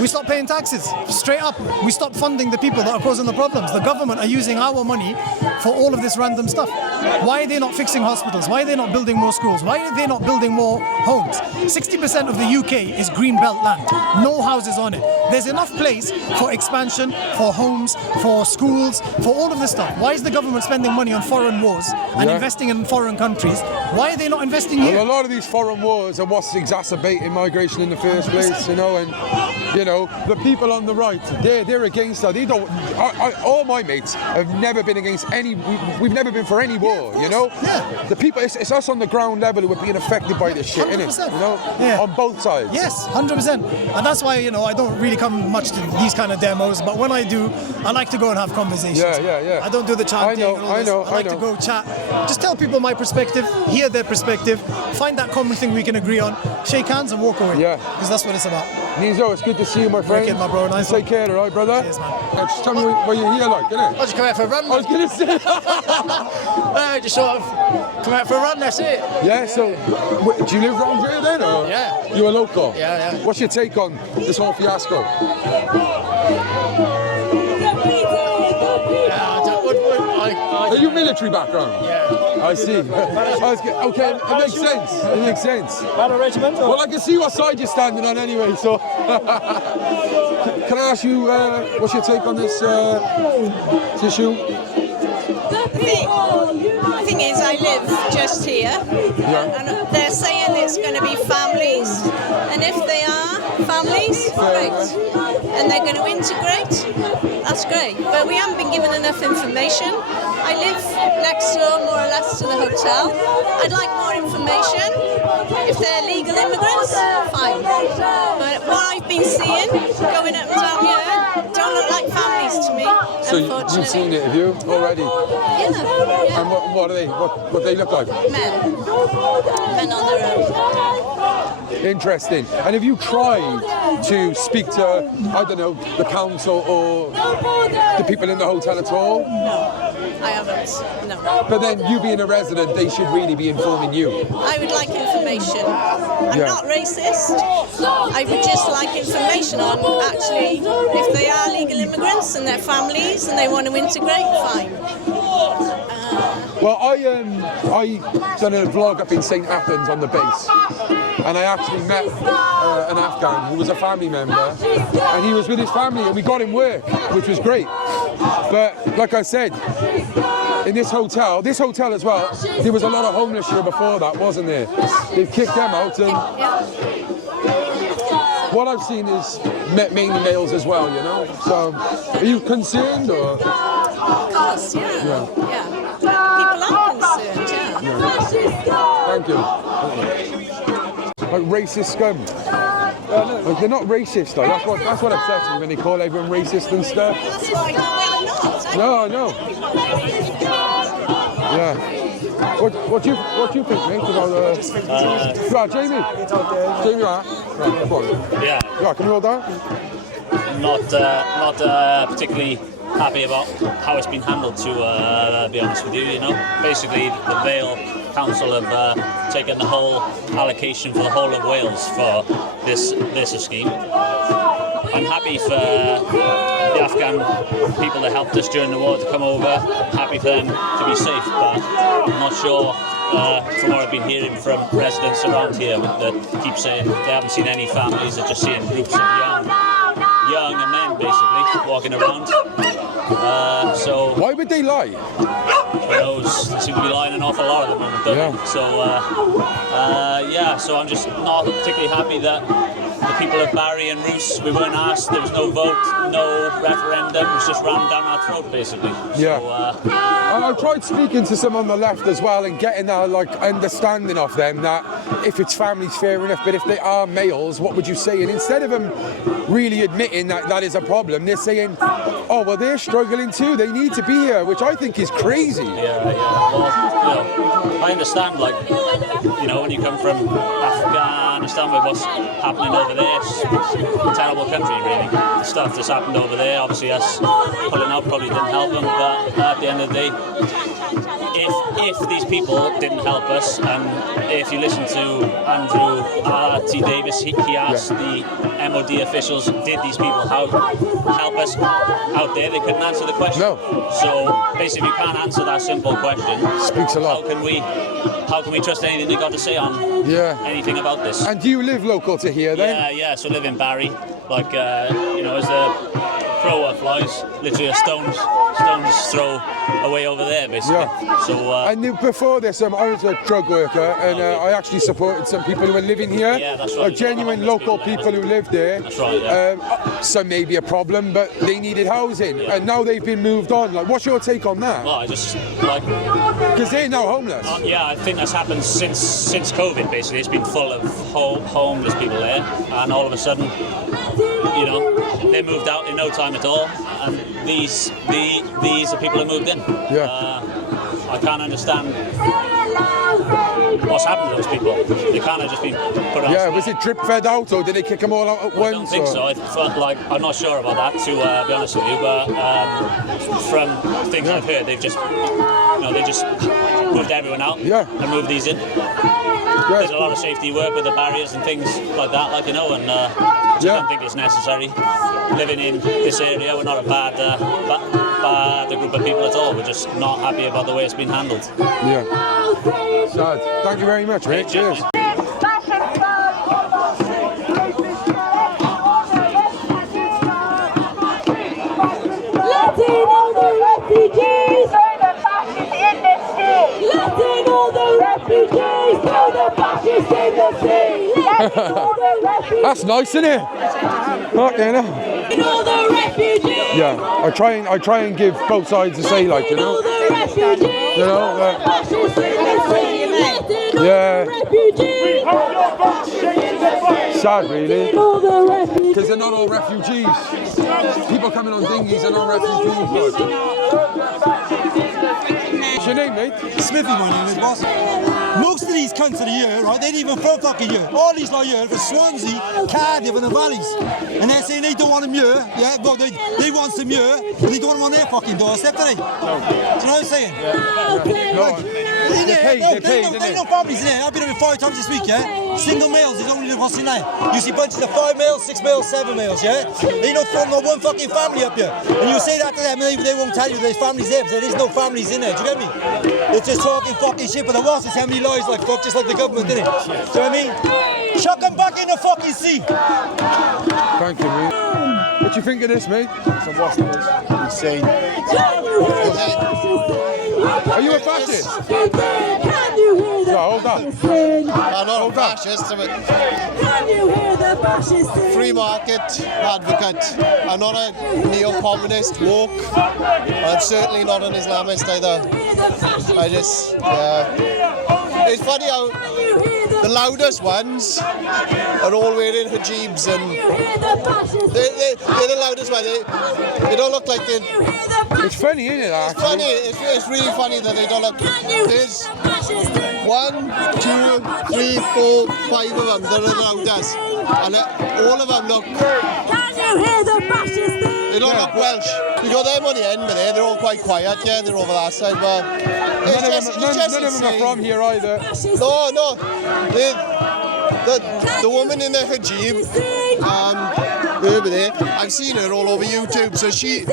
We stop paying taxes, straight up. We stop funding the people that are causing the problems. The government are using our money for all of this random stuff. Why are they not fixing hospitals? Why are they not building more schools? Why are they not building more homes? 60% of the UK is green belt land, no houses on it. There's enough place for expansion, for homes, for schools, for all of this stuff. Why is the government spending money on foreign wars and investing in foreign countries? Why are they not investing here? Well, a lot of these foreign wars are what's exacerbating migration in the first place, you know, and you know the people on the right, they're against that. They don't. All my mates have never been against any. We've never been for any war, you know. Yeah. The people, it's us on the ground level who are being affected by this shit, innit? 100%. You know, on both sides. Yes, 100%. And that's why, you know, I don't really come much to these kind of demos, but when I do, I like to go and have conversations. Yeah. I don't do the chanting. I know. I like to go chat. Just tell people my perspective, hear their perspective, find that common thing we can agree on, shake hands and walk away. Yeah. Because that's what it's about. Nizo, it's good to see you, my friend. Wicked, my bro. Nice Take one. care, alright, brother? Cheers, man. Just tell me what you're here like, innit? I just come out for a run. I was gonna say. Just sort of come out for a run, that's it. Yeah, so do you live around here then? Or? Yeah. You a local? Yeah. What's your take on this whole fiasco? Are you military background? Yeah. I see. Okay, it makes sense. It makes sense. Well, I can see what side you're standing on anyway, so. Can I ask you, what's your take on this issue? The thing is, I live just here, and they're saying it's going to be families, and if they are families, great, and they're going to integrate, that's great, but we haven't been given enough information. I live next door, more or less, to the hotel. I'd like more information. If they're legal immigrants, fine, but what I've been seeing, going up and down here, don't look like families to me, So unfortunately. you've seen it, have you, already? Yeah. And what are they? What they look like? Men on their own. Interesting. And have you tried to speak to, I don't know, the council or the people in the hotel at all? No. I haven't, no. But then you being a resident, they should really be informing you. I would like information. I'm not racist. I would just like information on actually if they are legal immigrants and their families and they want to integrate, fine. Well, I done a vlog up in St. Athens on the base, and I actually met an Afghan who was a family member, and he was with his family, and we got him work, which was great. But like I said, in this hotel as well, there was a lot of homeless here before that, wasn't there? They've kicked them out, and what I've seen is mainly males as well, you know. So, are you concerned or? Of course, yeah. People are concerned, Thank you. Like racist scum. Like, they're not racist though. That's what upsets me when they call everyone racist and stuff. That's why we're not. No, I know. Yeah. What do you think, mate? About right, Jamie, right? Right, go on. Yeah. Right, can you hold that? Not particularly happy about how it's been handled, to be honest with you. You know, basically the Vale Council have taken the whole allocation for the whole of Wales for this scheme. I'm happy for the Afghan people that helped us during the war to come over. Happy for them to be safe, but I'm not sure. From what I've been hearing from residents around here, that keep saying they haven't seen any families, they're just seeing groups of young men basically walking around. So why would they lie? Who knows? They seem to be lying an awful lot at the moment, don't they? So so I'm just not particularly happy that the people of Barry and Rhoose, we weren't asked, there was no vote, no referendum, it was just rammed down our throat basically. Yeah. So, and I've tried speaking to some on the left as well and getting a understanding of them that if it's families, fair enough, but if they are males, what would you say? And instead of them really admitting that that is a problem, they're saying, oh, well, they're struggling too, they need to be here, which I think is crazy. Yeah. Well, I understand, when you come from Afghanistan with what's happening over there, it's a terrible country, really. The stuff that's happened over there, obviously us pulling out probably didn't help them, but at the end of the day, if these people didn't help us, and if you listen to Andrew T. Davis, he asked the MOD officials, did these people help us out there? They couldn't answer the question. No. So basically, if you can't answer that simple question, speaks a lot. How can we trust anything they got to say on anything about this? And do you live local to here then? Yeah. So I live in Barry. As the crow flies, literally a stone's throw away over there, basically. Yeah. So. And before this, I was a drug worker, and I actually supported some people who were living here. Yeah, that's right. Genuine local people who lived there. That's right. Yeah. Some may be a problem, but they needed housing, and now they've been moved on. What's your take on that? Well, I just because they're now homeless. I think that's happened since COVID. Basically, it's been full of homeless people there, and all of a sudden, they moved out in no time at all, and these are people who moved in. Yeah. I can't understand what's happened to those people. They can't have just been put on. Yeah, was it drip fed out, or did they kick them all out at once? I don't think so. I felt I'm not sure about that, to be honest with you. But from things I've heard, they've just, they just moved everyone out and moved these in. There's a lot of safety work with the barriers and things like that, and I don't think it's necessary. Living in this area, we're not a bad group of people at all. We're just not happy about the way it's been handled. Yeah. Sad. Thank you very much, mate. Cheers. Letting all the refugees know the fascists in the sea. Letting all the refugees know the fascists in the sea. Letting all the refugees. That's nice, isn't it? Okay, all the refugees. Yeah, I try and give both sides a say, all the refugees. Yeah. Sad, really. All the refugees. Because they're not all refugees. People coming on dinghies are not refugees. What's your name, mate? Smithy, my name is, boss. Most of these cunts are here, right? They ain't even from fucking here. All these lot here for Swansea, Cardiff and the Valleys. And they're saying they don't want them here, yeah? Well, they want them here, but they don't want them on their fucking doorstep, do they? No. Do you know what I'm saying? They know families in there. I've been here 5 times this week, yeah? Single males, they don't really what's in there. You see bunches of 5 males, 6 males, 7 males, yeah? They don't form no one fucking family up here. And you say that to them and they won't tell you there's families there, because there's no families in there, do you get me? They're just talking fucking shit, but there was just how many lies like fuck, just like the government, didn't it? Do you know what I mean? Chuck them back in the fucking sea! Thank you, mate. What do you think of this, mate? It's a wasp, insane. Are you a fascist? Can you hear the No, hold on. I'm not a fascist. Can you hear the fascist sing? Free market advocate. I'm not a neo-communist woke. I'm certainly not an Islamist either. I just, it's funny how the loudest ones are all wearing hijabs and they're the loudest ones. They don't look like they. It's funny, isn't it? It's funny. It's really funny that they don't look. There's 1, 2, 3, 4, 5 of them that are the loudest, and all of them look. Can you hear the fascist sing? They don't look Welsh. You got them on the end, but they're all quite quiet. Yeah, they're over that side, but None of them are from here either. No. The woman in the hijab, over there, I've seen her all over YouTube, so she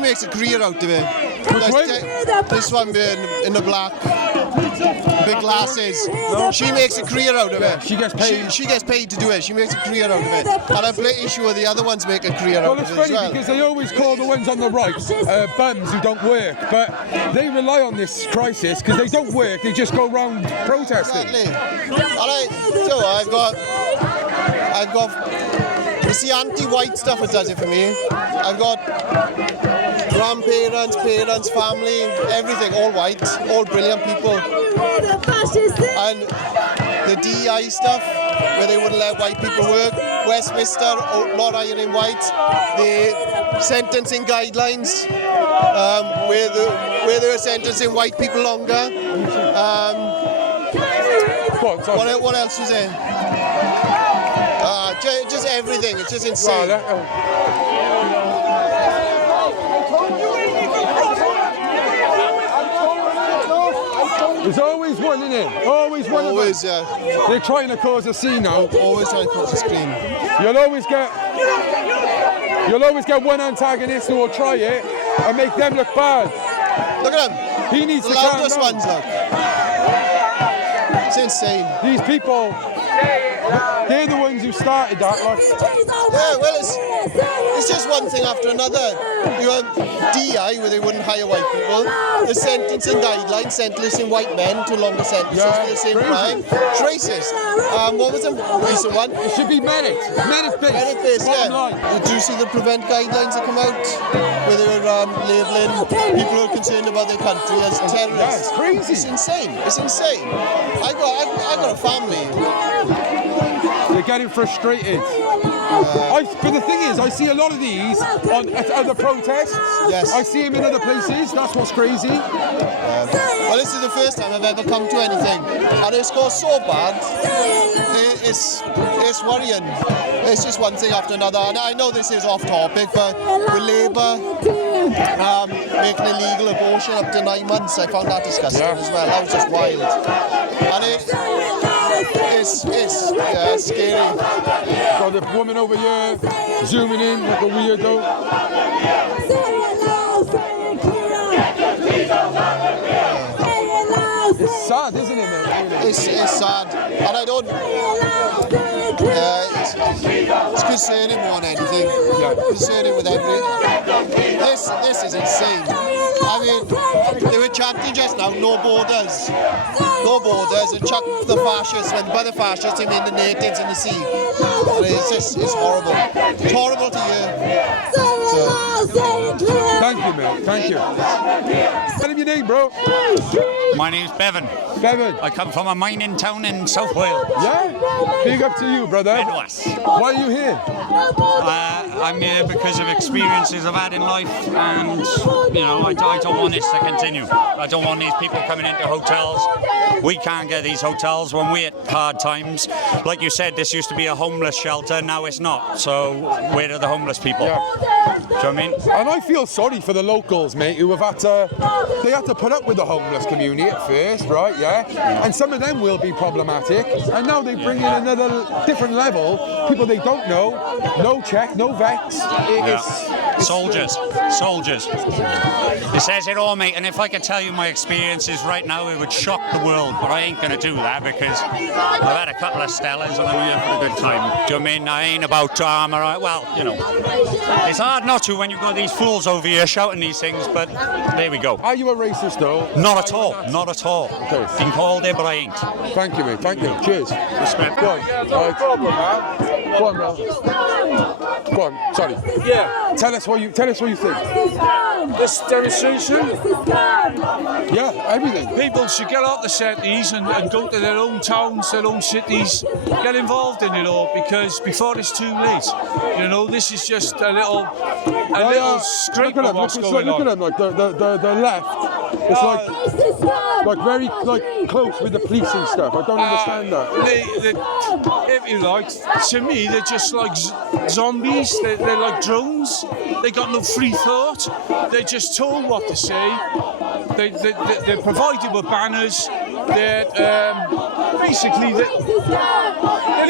makes a career out of it. This one in the black, big glasses. She makes a career out of it. She gets paid. She gets paid to do it. She makes a career out of it. And I'm pretty sure the other ones make a career out of it as well. Well, it's funny because they always call the ones on the right bums who don't work, but they rely on this crisis because they don't work. They just go around protesting. Exactly. So I've got. It's the anti-white stuff that does it for me. I've got grandparents, parents, family, everything, all white, all brilliant people. And the DEI stuff, where they wouldn't let white people work, Westminster, not hiring white, the sentencing guidelines, where they're sentencing white people longer. What else was there? Just everything, it's just insane. There's always one, isn't it? Always one. Always, yeah. They're trying to cause a scene now. Always trying to cause a scene. You'll always get one antagonist who will try it and make them look bad. Look at him. He needs the to calm loudest down. ones, look. It's insane. These people, they're the ones who started that. Like. Yeah, well, it's just one thing after another. You have DI, where they wouldn't hire white people. The sentencing guidelines sentencing white men to longer sentences for the same crime. It's racist. What was the recent one? It should be merit-based. Merit-based, yeah. Did you see the prevent guidelines that come out? Where they were labelling people who are concerned about their country as terrorists. Yeah, it's crazy. It's insane. It's insane. I got a family. They're getting frustrated. But the thing is, I see a lot of these at other protests. Yes. I see them in other places. That's what's crazy. Well, this is the first time I've ever come to anything, and it's got so bad. It's worrying. It's just one thing after another. And I know this is off topic, but with Labour making illegal abortion up to 9 months, I found that disgusting as well. That was just wild. And it's scary. Got the woman over here zooming in like a weirdo. It's sad, isn't it, man? It's sad, and I don't. It's concerning more than anything. Concerning with everything. This is insane. I mean, they were chanting just now, no borders. No borders, and chuck the fascists, and by the fascists, I mean the natives in the sea. And it's horrible. It's horrible to hear. Thank you, mate. Thank you. him your name, bro. My name's Bevan. Bevan. I come from a mining town in South Wales. Yeah? Big up to you, brother. Why are you here? I'm here because of experiences I've had in life, and you know, I don't want this to continue. I don't want these people coming into hotels. We can't get these hotels when we're at hard times. Like you said, this used to be a homeless shelter, now it's not. So where are the homeless people? Yeah. Do you know what I mean? And I feel sorry for the locals, mate, who have had to put up with the homeless community at first, right? Yeah. And some of them will be problematic, and now they bring in another different level. People they don't know, no check, no vets. It's soldiers. It says it all, mate. And if I could tell you my experiences right now, it would shock the world. But I ain't going to do that because I've had a couple of Stellas and I'm here for a good time. Do you know what I mean? I ain't about armour. Well, you know, it's hard not to when you've got these fools over here shouting these things. But there we go. Are you a racist, though? Not at all. Not at all. Okay. Been called it, but I ain't. Thank you, mate. Thank you. Cheers. Respect. Go on. Go on, Mel. Go on. Sorry. Yeah. Tell us what you think. This demonstration? Yeah, everything. People should get out the cities and go to their own towns, their own cities, get involved in it all, because before it's too late. You know, this is just a little scrape of what's going on. Look at them, like the left. It's like very close with the police and stuff. I don't understand that. If you like, to me, they're just like zombies. They're like drones. They got no free thought. They're just told what to say. They're provided with banners. They're basically they're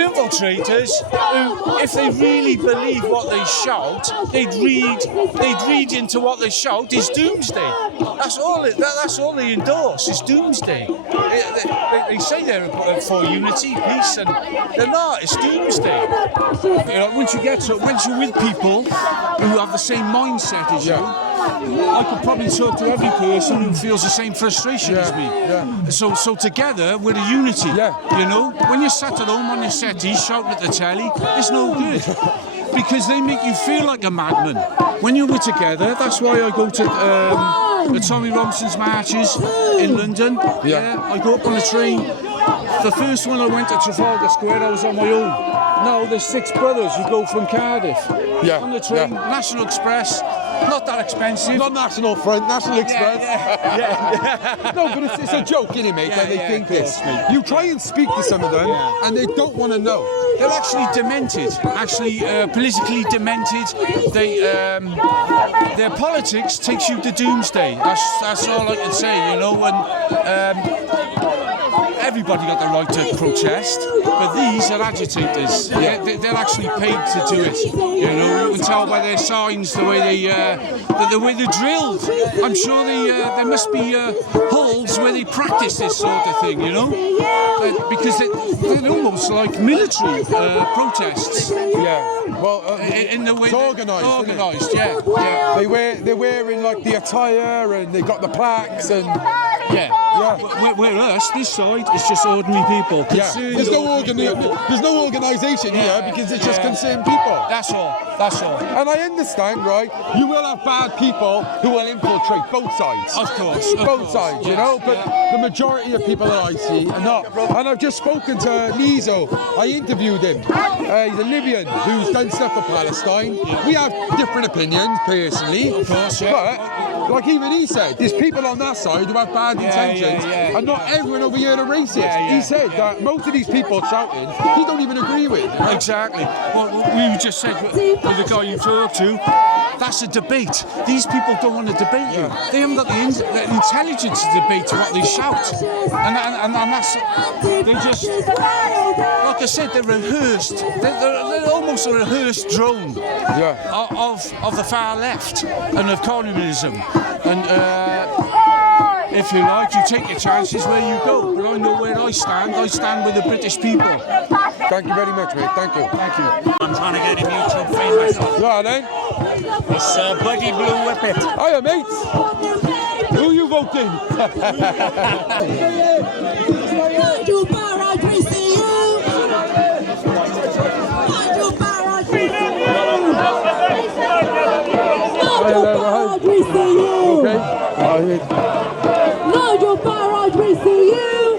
infiltrators who, if they really believe what they shout, they'd read into what they shout is doomsday. That's all they endorse is doomsday. They say they're for unity, peace, and they're not. It's doomsday. You know, once you're with people who have the same mindset as you, I could probably talk to every person who feels the same frustration as me. Yeah. So together we're a unity. You know, when you're sat at home on your settee shouting at the telly, it's no good. Because they make you feel like a madman. When you're together, that's why I go to the Tommy Robinson's marches in London. I go up on a train. The first one I went to Trafalgar Square, I was on my own. Now there's 6 brothers who go from Cardiff on the train, National Express. Not that expensive. Not National Front, National Express. No, but it's a joke, isn't it, mate? That they think this. You try and speak to some of them, and they don't want to know. They're actually demented, politically demented. Their politics takes you to doomsday. That's all I can say, you know. And everybody got the right to protest, but these are agitators. They're actually paid to do it. You know, you can tell by their signs the way they're drilled. I'm sure there must be halls where they practice this sort of thing. You know, because they're almost like military protests. Yeah. Well, in the way it's organised. Organised, yeah. They're wearing like the attire and they got the plaques and. Where us, this side, it's just ordinary people. There's no organisation here because it's just concerned people. That's all. And I understand, right? You will have bad people who will infiltrate both sides. Of course. Both sides, you know. But the majority of people that I see are not. And I've just spoken to Nizo. I interviewed him. He's a Libyan who's done stuff for Palestine. We have different opinions, personally. Of course, But, like even he said, there's people on that side who have bad intentions, and not everyone over here are racist. He said that most of these people shouting, he don't even agree with. You know? Exactly. Well, we just said with the guy you talked to, that's a debate. These people don't want to debate you. They haven't got the intelligence to debate what they shout. And that's, they just, like I said, they're rehearsed. They're almost a rehearsed drone of the far left and of communism. And if you like, you take your chances where you go. But I know where I stand. I stand with the British people. Thank you very much, mate. Thank you. I'm trying to get him YouTube fame myself. Yeah, then. It's Buddy Blue Whippet. Hiya, mate. Who you voting? Okay. Nigel Farage, we sue you.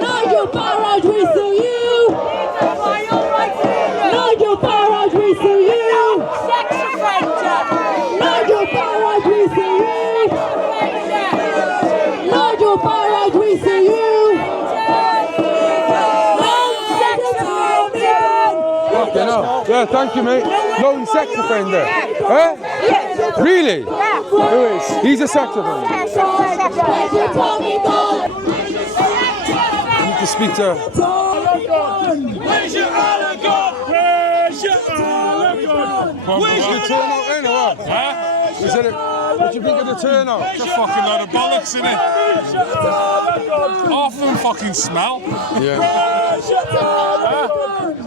Nigel Farage, we sue you. Nigel Farage, we sue you. Sex offender. Nigel Farage, we sue you. Nigel Farage, we sue you. Okay, no. Yeah, thank you, mate. Lone sex offender. Huh? Yes. Really? Yeah. Who is? He's a sex offender. I need to speak to. Where's your oligarch? Where's your oligarch? Where's your turnout in or what? Huh? Is it what do you think of the turnout? It's a fucking load of bollocks, innit? Half of them fucking smell. Yeah.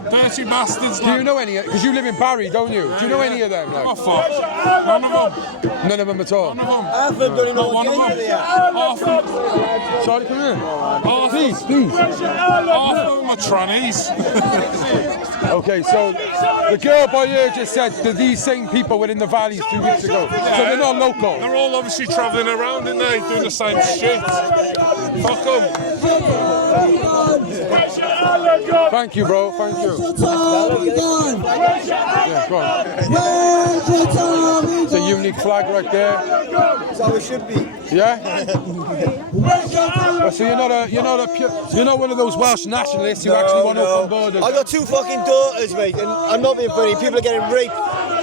Dirty bastards. Do you know any? Because you live in Barry, don't you? Do you know any of them? Like? Oh, fuck. None of them. None of them at all. None of them. Half of them don't even know Not what one of gender them. they are. Half of them. Sorry, come here. Half Please. Half of them are trannies. Okay, so the girl by here just said that these same people were in the valleys 2 weeks ago. So they're not local. They're all obviously travelling around, aren't they? Doing the same shit. Fuck them. Thank you, bro. Thank you. Yeah, go on. It's a unique flag right there. That's how it should be. Yeah. So you're not one of those Welsh nationalists who actually want to open borders. I got 2 fucking daughters, mate, and I'm not being funny. People are getting raped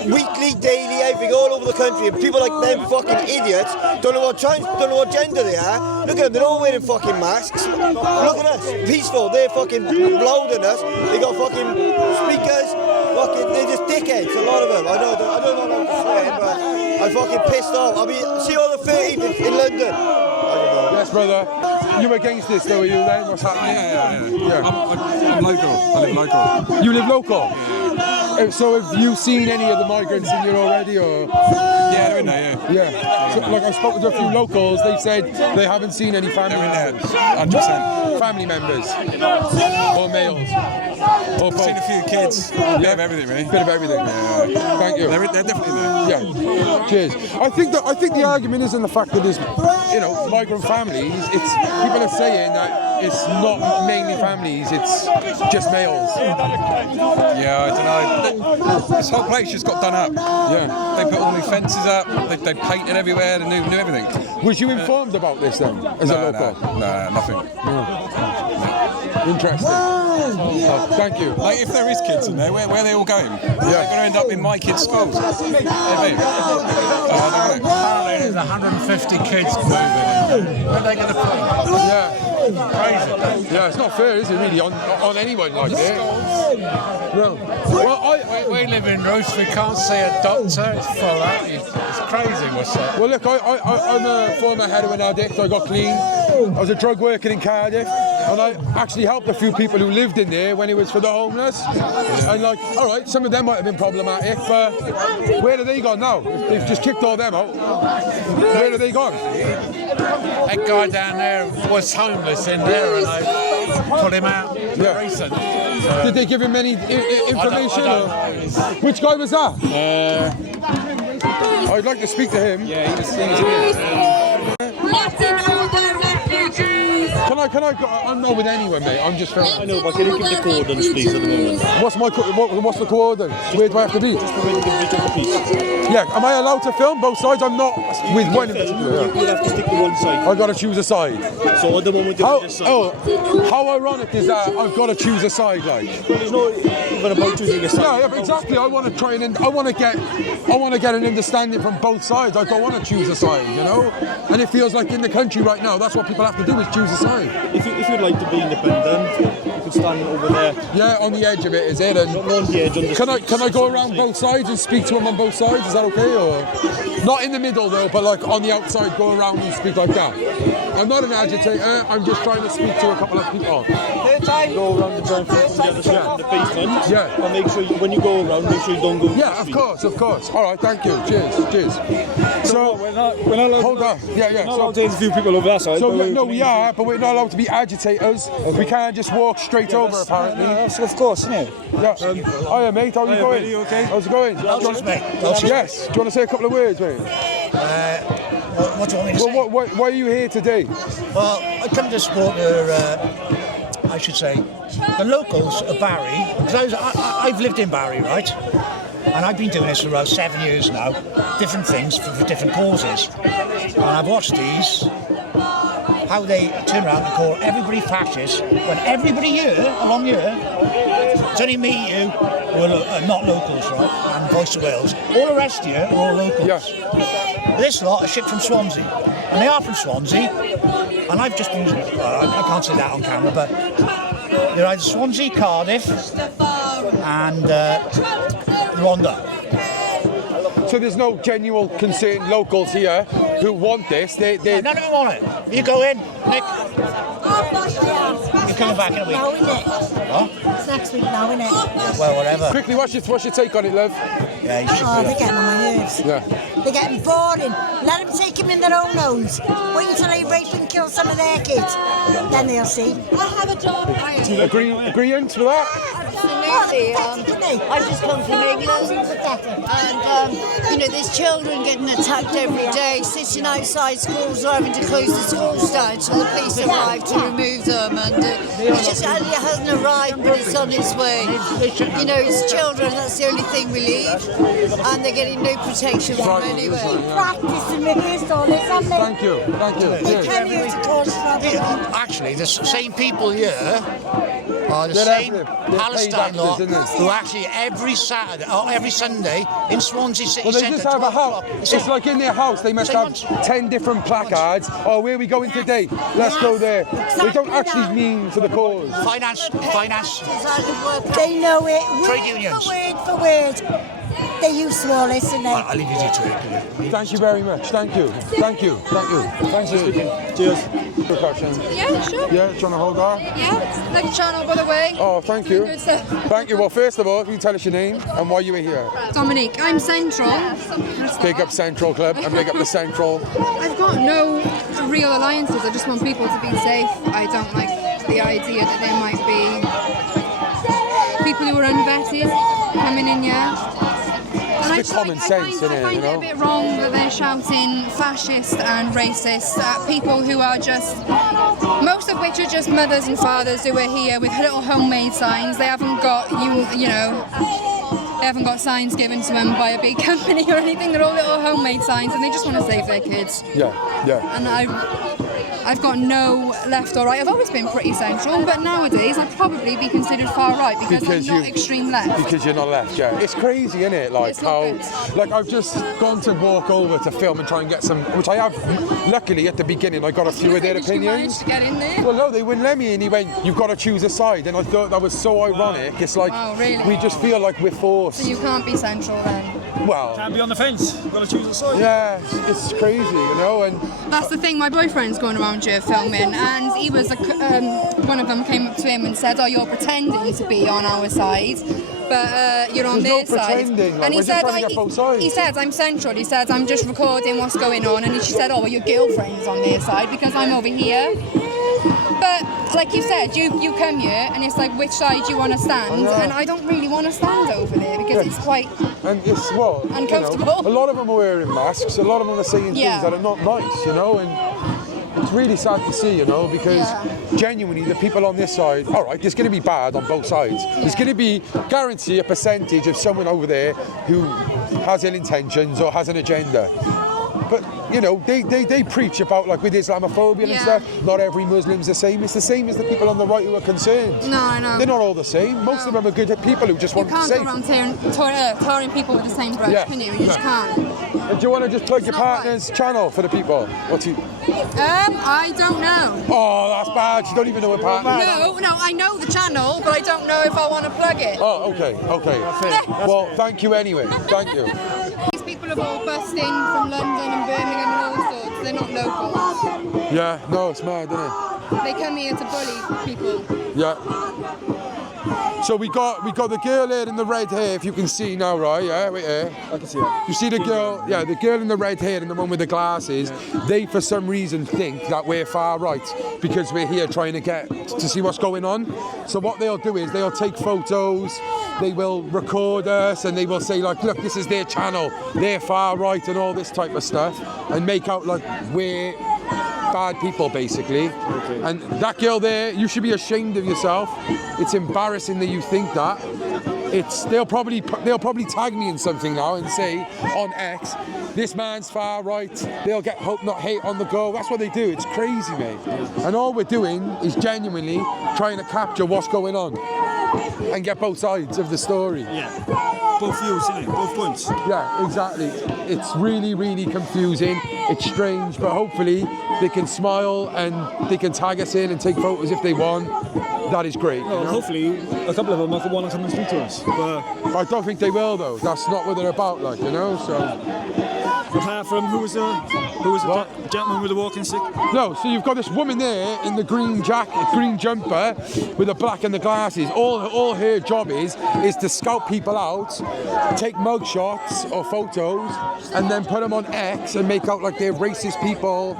weekly, daily, everything, all over the country. And people like them fucking idiots don't know what gender they are. Look at them, they're all wearing fucking masks. Look at us, peaceful. They're fucking louder than us. They got fucking speakers. Fucking, they're just dickheads. A lot of them. I don't know how to swear, but I'm fucking pissed off. I mean, see all the 13th in London. I don't know. Yes, brother. You against this, though, are you then? What's happening? Yeah. I'm local. I live local. You live local? So have you seen any of the migrants in here already, or? Yeah, they're in there, Yeah. So, like, I spoke to a few locals, they said they haven't seen any family members. 100%. Family members? Or males? Or both? Seen a few kids. Bit of everything, really. Bit of everything. Yeah. Thank you. They're definitely there. Yeah. Cheers. I think the argument isn't the fact that there's, migrant families. It's people are saying that it's not mainly families. It's just males. Yeah, I don't know. This whole place just got done up. Yeah. They put all new fences up. They painted everywhere. They knew everything. Was you informed about this then, as a local? No, nothing. Interesting. Thank you. Like, if there is kids in there, where are they all going? They're going to end up in my kids' schools. Apparently there's 150 kids moving in. Where are they going to put? Yeah. Crazy. Yeah, it's not fair, is it, really, on anyone like that? No. Well, we live in Rhoose, we can't see a doctor, it's full out. It's crazy what's up. Well, look, I'm a former heroin addict. I got clean. I was a drug worker in Cardiff, and I actually helped a few people who lived in there when it was for the homeless. And like, all right, some of them might have been problematic, but where are they gone now? They've just kicked all them out. Where are they gone? That guy down there was homeless in there, and they put him out recent. So did they give him any information? I don't know. Which guy was that? I'd like to speak to him. Yeah, he was here. Can I go? I'm not with anyone, mate. I'm just. I know, but can you give the coordinates, please, at the moment? What's the coordinates? Where do I have to be? Just for the piece. Yeah, am I allowed to film both sides? I'm not with one in particular. You'll have to stick to one side. I've got to choose a side. So at the moment, you're side. How ironic is that? I've got to choose a side, like. Well, there's no even about choosing a side. Yeah, but exactly. I want to try and I want to get an understanding from both sides. I don't want to choose a side, And it feels like in the country right now, that's what people have to do is choose a side. If you'd like to be independent, you could stand over there. Yeah, on the edge of it, is it? And not on the edge. On the can I go around both sides and speak to them on both sides? Is that okay, or not in the middle though, but like on the outside, go around and speak like that? I'm not an agitator. I'm just trying to speak to a couple of people. Go around and try and flip from the other side of the basement. Yeah. And make sure when you go around, make sure you don't go. Yeah, of course. All right, thank you. Cheers. So we're not allowed. Hold on. Yeah. We're not allowed to interview people over that side. So we are, but we're not allowed to be agitators. Okay. We can't just walk straight over, apparently. Of course, yeah. Hiya, mate. How are you going? Buddy, you okay? How's it going? Yes. Do you want to say a couple of words, mate? What do you want me to say? Why are you here today? Well, I come to support I should say, the locals of Barry, because I've lived in Barry, right? And I've been doing this for about 7 years now, different things for different causes. And I've watched these, how they turn around and call everybody fascist, when everybody here, along here, it's only me, you, who are not locals, right? And Voice of Wales. All the rest here are all locals. Yeah. This lot are shipped from Swansea. And they are from Swansea. And I've just been, I can't say that on camera, but they're either Swansea, Cardiff, and Rhode. So there's no genuine concerned locals here who want this. They none of them want it. You go in, Nick. You're coming back in a week. Now, isn't it? What? It's next week now, isn't it? Well, whatever. Quickly, what's your take on it, love? Yeah, you should they're getting on my nerves. Yeah. They're getting boring. Let them take them in their own nose. Wait until they rape and kill some of their kids. Then they'll see. I have a job. Agreement with that? Absolutely. I've just come from England, and you know, there's children getting attacked every day, sitting outside schools or having to close the schools down until the police arrive to remove them, and it just hasn't arrived, but it's on its way. You know, it's children, that's the only thing we leave, and they're getting no protection from anywhere. Practice and rehearsed all this, haven't they? Thank you. They come here to cause trouble. Actually, the same people here are the same Palestine lot who actually every Saturday or every Sunday in Swansea City Well, they Centre. just have a house. It's like in their house. They must have 10 different placards. Oh, where are we going today? Let's go there. They don't actually mean for the cause. Finance. They know it. Trade unions. Word for word. They used to all this, and I'll leave you to it. Thank you very much. Thank you. Thanks for speaking. Cheers. Yeah, sure. Yeah, trying to hold on? Yeah, like a channel, by the way. Oh, thank you. Good stuff. Thank you. Well, first of all, can you tell us your name and why you were here? Dominique, I'm Central. Big up Central Club and big up the Central. I've got no real alliances. I just want people to be safe. I don't like the idea that there might be people who are unvetted coming in here. And It's a bit common sense, isn't it? I find it a bit wrong that they're shouting fascist and racist at people who are just, most of which are just mothers and fathers who are here with little homemade signs. They haven't got, you know, they haven't got signs given to them by a big company or anything. They're all little homemade signs, and they just want to save their kids. Yeah. And I've got no left or right. I've always been pretty central, but nowadays I'd probably be considered far right because I'm not extreme left. Because you're not left, yeah. It's crazy, isn't it? Like like I've just gone to walk over to film and try and get some, which I have. Luckily, at the beginning, I got a few of their opinions. To get in there? Well, no, they wouldn't let me, and he went, "You've got to choose a side," and I thought that was so ironic. It's like we just feel like we're forced. So you can't be central then? Well, can't be on the fence. You've got to choose a side. Yeah, it's crazy, you know. And that's the thing. My boyfriend's going around here filming, and he was one of them came up to him and said, "Oh, you're pretending to be on our side, but you're on their side." Like, and he said, "He says I'm central." He says, "I'm just recording what's going on," and she said, "Oh, well, your girlfriend's on their side because I'm over here." But like you said, you come here and it's like, which side do you want to stand? And I don't really want to stand over there because it's quite uncomfortable. You know, a lot of them are wearing masks. A lot of them are saying things that are not nice, you know. And it's really sad to see, you know, because genuinely the people on this side, all right, there's going to be bad on both sides. There's going to be, guarantee, a percentage of someone over there who has ill intentions or has an agenda. But, you know, they preach about, like, with Islamophobia and stuff, not every Muslim's the same. It's the same as the people on the right who are concerned. No, I know. They're not all the same. Most of them are good people who just want to be safe. You can't go around tarring people with the same brush, can you? You just can't. Do you want to just plug your partner's channel for the people? I don't know. Oh, that's bad. You don't even know a partner. No, I know the channel, but I don't know if I want to plug it. Oh, okay. Well, thank you anyway. Thank you. These people have all burst in from London and Birmingham and all sorts. They're not locals. Yeah, no, it's mad, isn't it? They come here to bully people. Yeah. So we got the girl here in the red hair, if you can see now, right? Yeah, right here. I can see her. You see the girl, yeah, the girl in the red hair and the one with the glasses. Yeah. They, for some reason, think that we're far right because we're here trying to get to see what's going on. So what they'll do is they'll take photos, they will record us, and they will say like, look, this is their channel, they're far right, and all this type of stuff, and make out like we're bad people, basically. Okay. And that girl there, you should be ashamed of yourself. It's embarrassing that you think that. They'll probably tag me in something now and say on X, this man's far right. They'll get hope not hate on the go. That's what they do. It's crazy, mate. And all we're doing is genuinely trying to capture what's going on and get both sides of the story. Yeah. Both views, isn't it? Both points. Yeah, exactly. It's really, really confusing. It's strange, but hopefully they can smile and they can tag us in and take photos if they want. That is great. Well, hopefully a couple of them might want to come and speak to us. But I don't think they will, though. That's not what they're about, like, you know. So apart from who was the gentleman with the walking stick? No, so you've got this woman there in the green jacket, green jumper, with the black and the glasses. All her job is to scout people out, take mug shots or photos, and then put them on X and make out like they're racist people.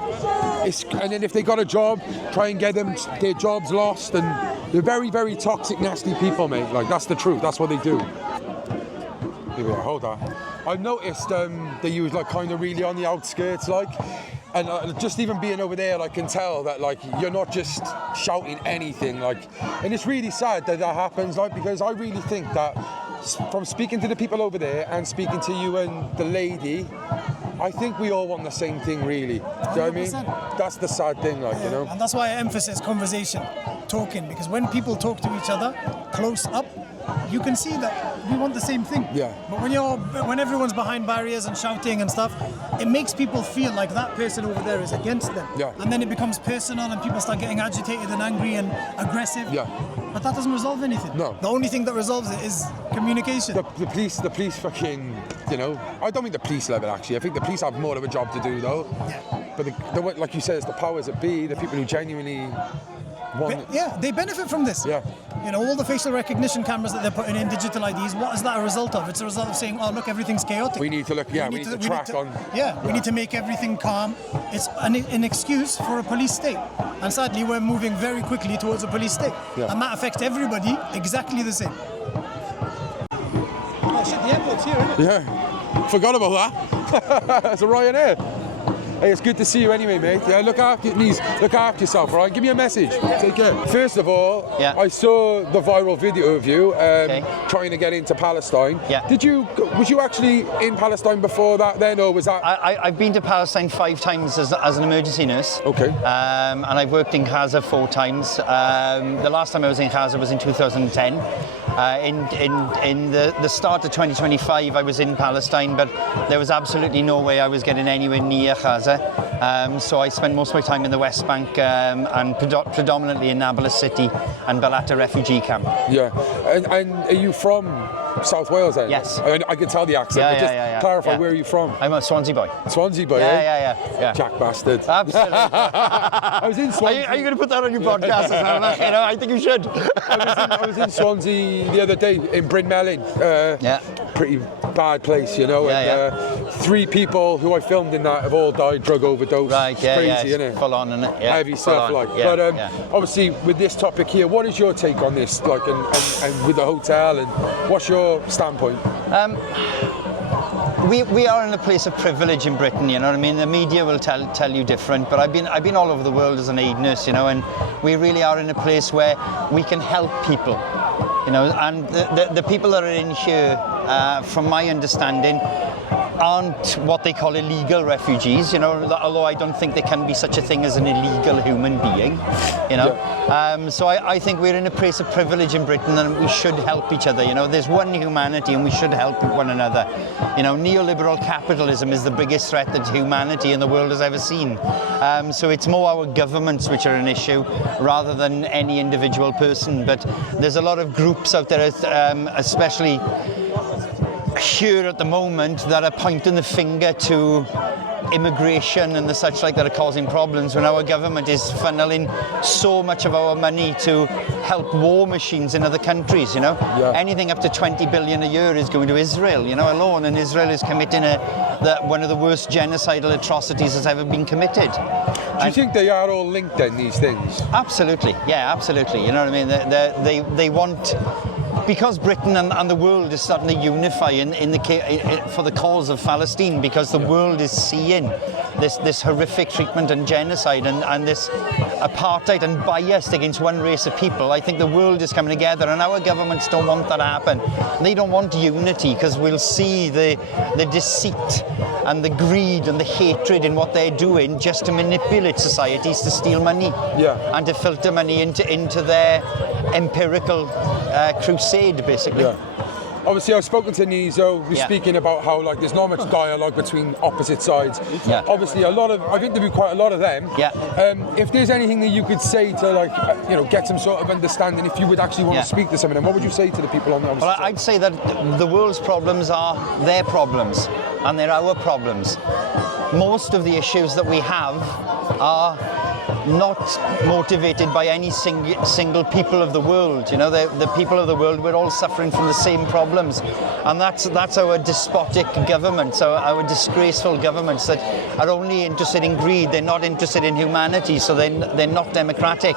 And then if they got a job, try and get them their jobs lost. And they're very, very toxic, nasty people, mate. Like, that's the truth. That's what they do. Here we are. Hold on. I've noticed that you was like kind of really on the outskirts, like, and just even being over there, I can tell that like you're not just shouting anything, like, and it's really sad that happens, like, because I really think that from speaking to the people over there and speaking to you and the lady, I think we all want the same thing, really. Do you know what I mean? That's the sad thing, like, you know. And that's why I emphasize conversation, talking, because when people talk to each other close up, you can see that we want the same thing. Yeah. But when everyone's behind barriers and shouting and stuff, it makes people feel like that person over there is against them. Yeah. And then it becomes personal and people start getting agitated and angry and aggressive. Yeah. But that doesn't resolve anything. No. The only thing that resolves it is communication. The police fucking, you know, I don't mean the police level, actually. I think the police have more of a job to do, though. Yeah. But like you said, it's the powers that be, the people who genuinely want... Yeah, they benefit from this. Yeah. You know, all the facial recognition cameras that they're putting in, digital IDs, what is that a result of? It's a result of saying, oh, look, everything's chaotic. We need to look, yeah, we need to track on... Yeah, we need to make everything calm. It's an excuse for a police state. And sadly, we're moving very quickly towards a police state. Yeah. And that affects everybody exactly the same. Oh shit, the airport's here, isn't it? Yeah, forgot about that. That's a Ryanair. Hey, it's good to see you anyway, mate. Yeah, look after yourself, all right? Give me a message. Take care. First of all, I saw the viral video of you trying to get into Palestine. Yeah. Was you actually in Palestine before that then, or was that... I've been to Palestine 5 times as an emergency nurse. Okay. And I've worked in Gaza 4 times. The last time I was in Gaza was in 2010. In the start of 2025, I was in Palestine, but there was absolutely no way I was getting anywhere near Gaza. So I spent most of my time in the West Bank and predominantly in Nablus City and Balata refugee camp. Yeah. And are you from South Wales then? Yes. I can tell the accent, but just clarify, where are you from? I'm a Swansea boy. Swansea boy, eh? Yeah. Jack bastard. Absolutely. I was in Swansea. Are you going to put that on your podcast? You know, I think you should. I was in Swansea the other day in Bryn Melyn. Pretty bad place, you know. 3 people who I filmed in that have all died drug overdose. Right, it's crazy, isn't it? Full on, isn't it? Yeah, heavy stuff, like. Yeah, but obviously, with this topic here, what is your take on this, like, and with the hotel, and what's your standpoint? We are in a place of privilege in Britain, you know what I mean? The media will tell you different, but I've been all over the world as an aid nurse, you know, and we really are in a place where we can help people, you know, and the people that are in here, from my understanding, aren't what they call illegal refugees, you know, although I don't think there can be such a thing as an illegal human being, you know. So I think we're in a place of privilege in Britain and we should help each other, you know. There's one humanity and we should help one another. You know, neoliberal capitalism is the biggest threat that humanity in the world has ever seen. So it's more our governments which are an issue rather than any individual person. But there's a lot of groups out there, especially here at the moment, that are pointing the finger to immigration and the such like that are causing problems when our government is funneling so much of our money to help war machines in other countries, you know? Anything up to 20 billion a year is going to Israel, you know, alone, and Israel is committing one of the worst genocidal atrocities that's ever been committed. Do you think they are all linked then, these things? Absolutely, yeah, absolutely. You know what I mean? They want... Because Britain and the world is starting to unify for the cause of Palestine, because the world is seeing this horrific treatment and genocide and this apartheid and bias against one race of people, I think the world is coming together, and our governments don't want that to happen. They don't want unity, because we'll see the deceit and the greed and the hatred in what they're doing just to manipulate societies, to steal money and to filter money into their empirical crusade, basically. Obviously, I've spoken to Nizo, who's speaking about how like there's not much dialogue between opposite sides. Obviously, I've interviewed quite a lot of them. If there's anything that you could say to like, you know, get some sort of understanding, if you would actually want to speak to some of them, what would you say to the people on the opposite side? I'd say that the world's problems are their problems, and they're our problems. Most of the issues that we have are not motivated by any single people of the world. You know, the people of the world, we're all suffering from the same problems, and that's our despotic governments, our disgraceful governments that are only interested in greed. They're not interested in humanity, so they're not democratic.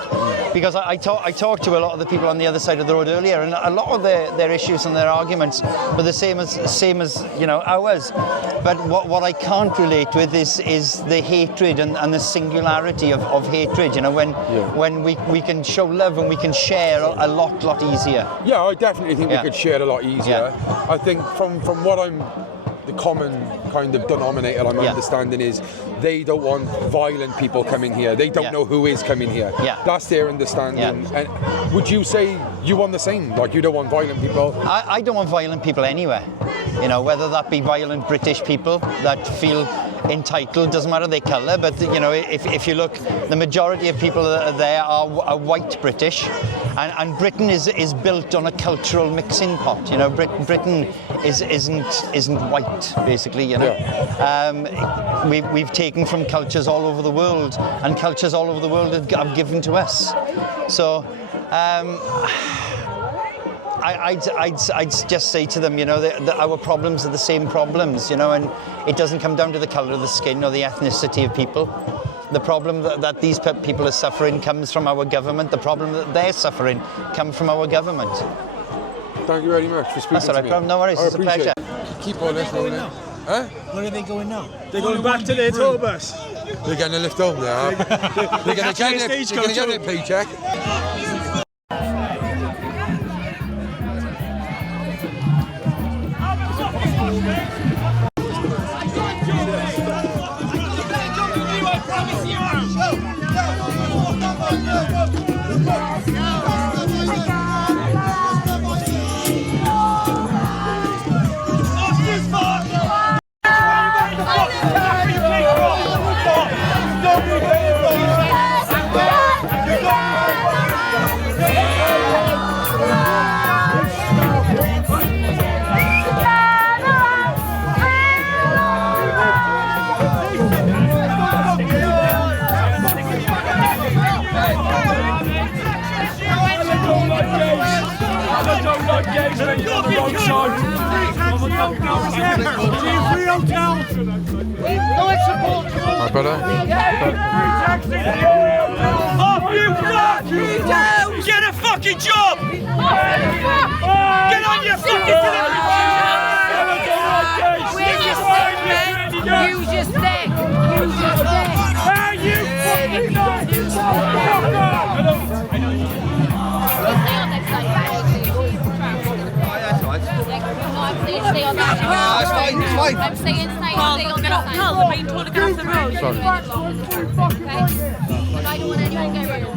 Because I talked to a lot of the people on the other side of the road earlier, and a lot of their issues and their arguments were the same as you know, ours. But what I can't relate with is the hatred and the singularity of hatred. You know, when we can show love and we can share a lot easier. Yeah, I definitely think we could share a lot easier. I think from what the common kind of denominator I'm understanding is they don't want violent people coming here. They don't know who is coming here. That's their understanding. And would you say you want the same? Like, you don't want violent people? I don't want violent people anywhere. You know, whether that be violent British people that feel entitled, doesn't matter their colour, but you know, if you look, the majority of people that are there are white British, and Britain is built on a cultural mixing pot. You know, Britain isn't white, basically. You know, we've taken from cultures all over the world, and cultures all over the world have given to us. So. I'd just say to them, you know, that our problems are the same problems, you know, and it doesn't come down to the colour of the skin or the ethnicity of people. The problem that these people are suffering comes from our government. The problem that they're suffering comes from our government. Thank you very much for speaking to me. No worries, it's a pleasure. Keep on listening. Huh? Where are they going now? They're going back to their tour bus. They're getting a lift home now. They're going to get their paycheck. My brother? Off you fuck! Get a fucking job! Get on your fucking Where's your stick, man? Use your stick! Use your stick! Hey, you fucking Stay on that. It's fine, it's fine. I'm staying safe. Stay on that side. Carl, the main tour to get off the road. Sorry. I don't want anyone to get rid of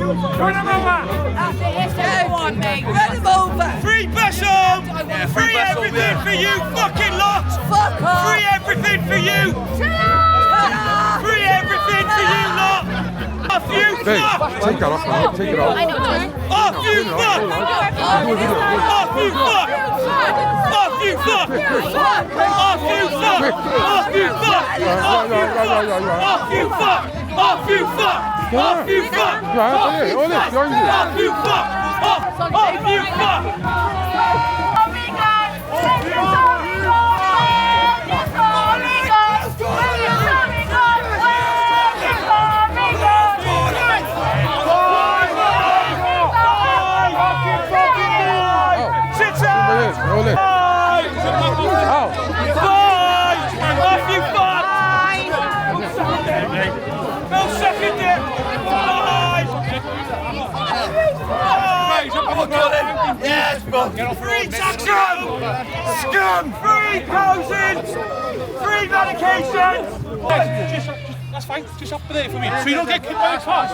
Run him over! That's it, it's everyone, mate. Run him over! Free bus home! Free everything for you fucking lot! Fuck off! Free everything for you! Free everything for you lot! Off you Hey, take that off, man. Take it off. Off you fuck! Off you fuck! Off you fuck! Off you fuck! Off you fuck! Off you fuck! Off you fuck! Off you fuck! Off you fuck! Off you fuck! Hold it. Ow. Off you fuck! No second there! Yes, bro! Free scum! Scum! Free housing! Free medication! That's fine, just up there for me. So you don't get kicked by the car.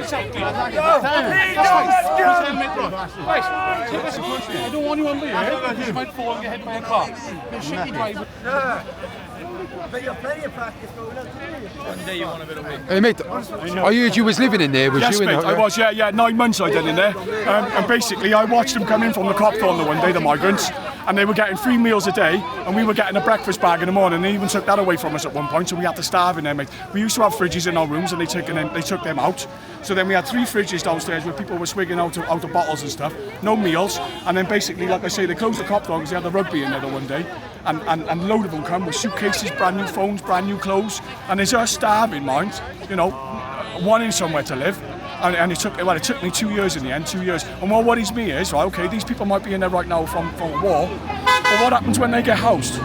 Exactly. I don't want you on there. You might fall and get hit by a car. You're a shitty driver. But you're plenty of practice going on. One day you want a bit of weight. Hey mate, I heard you was living in there. Was yes, you in mate, there? I was, yeah, 9 months I did in there. And basically I watched them come in from the Copthorne the one day, the migrants, and they were getting 3 meals a day, and we were getting a breakfast bag in the morning. They even took that away from us at one point, so we had to starve in there, mate. We used to have fridges in our rooms, and they took them out. So then we had 3 fridges downstairs where people were swigging out of bottles and stuff, no meals, and then basically, like I say, they closed the Copthorne because they had the rugby in there the one day, and a load of them come with suitcases, brand new phones, brand new clothes, and they're just starving, mind, you know, wanting somewhere to live. And it took me 2 years in the end, 2 years. And what worries me is, right, okay, these people might be in there right now from war, but what happens when they get housed?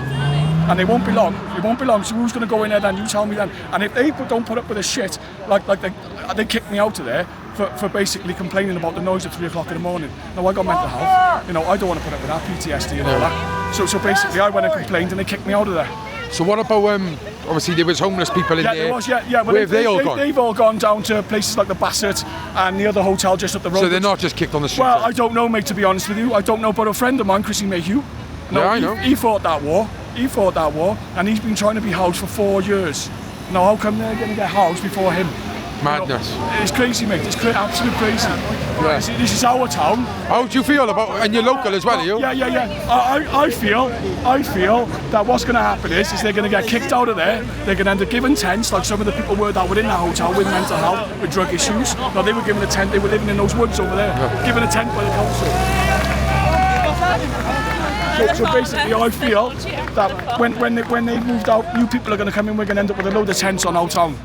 And they won't be long. It won't be long. So who's going to go in there then? You tell me then. And if they don't put up with the shit, like they kicked me out of there for basically complaining about the noise at 3 o'clock in the morning. Now I got mental health. You know, I don't want to put up with that PTSD and all that. So basically, I went and complained, and they kicked me out of there. So what about obviously there was homeless people in there. There was, yeah. Well, where have they all gone? They've all gone down to places like the Bassett and the other hotel just up the road. So they're not just kicked on the street? Well, I don't know, mate, to be honest with you. I don't know, but a friend of mine, Chrissy Mayhew, I know. He fought that war. He fought that war, and he's been trying to be housed for 4 years. Now, how come they're going to get housed before him? Madness. You know, it's crazy, mate. It's absolute crazy. Yeah. This is our town. How do you feel about, and you're local as well, are you? Yeah. I feel that what's going to happen is they're going to get kicked out of there. They're going to end up giving tents, like some of the people that were in that hotel with mental health, with drug issues. No, they were given a tent. They were living in those woods over there, given a tent by the council. So basically, I feel that when they moved out, new people are going to come in. We're going to end up with a load of tents on our town.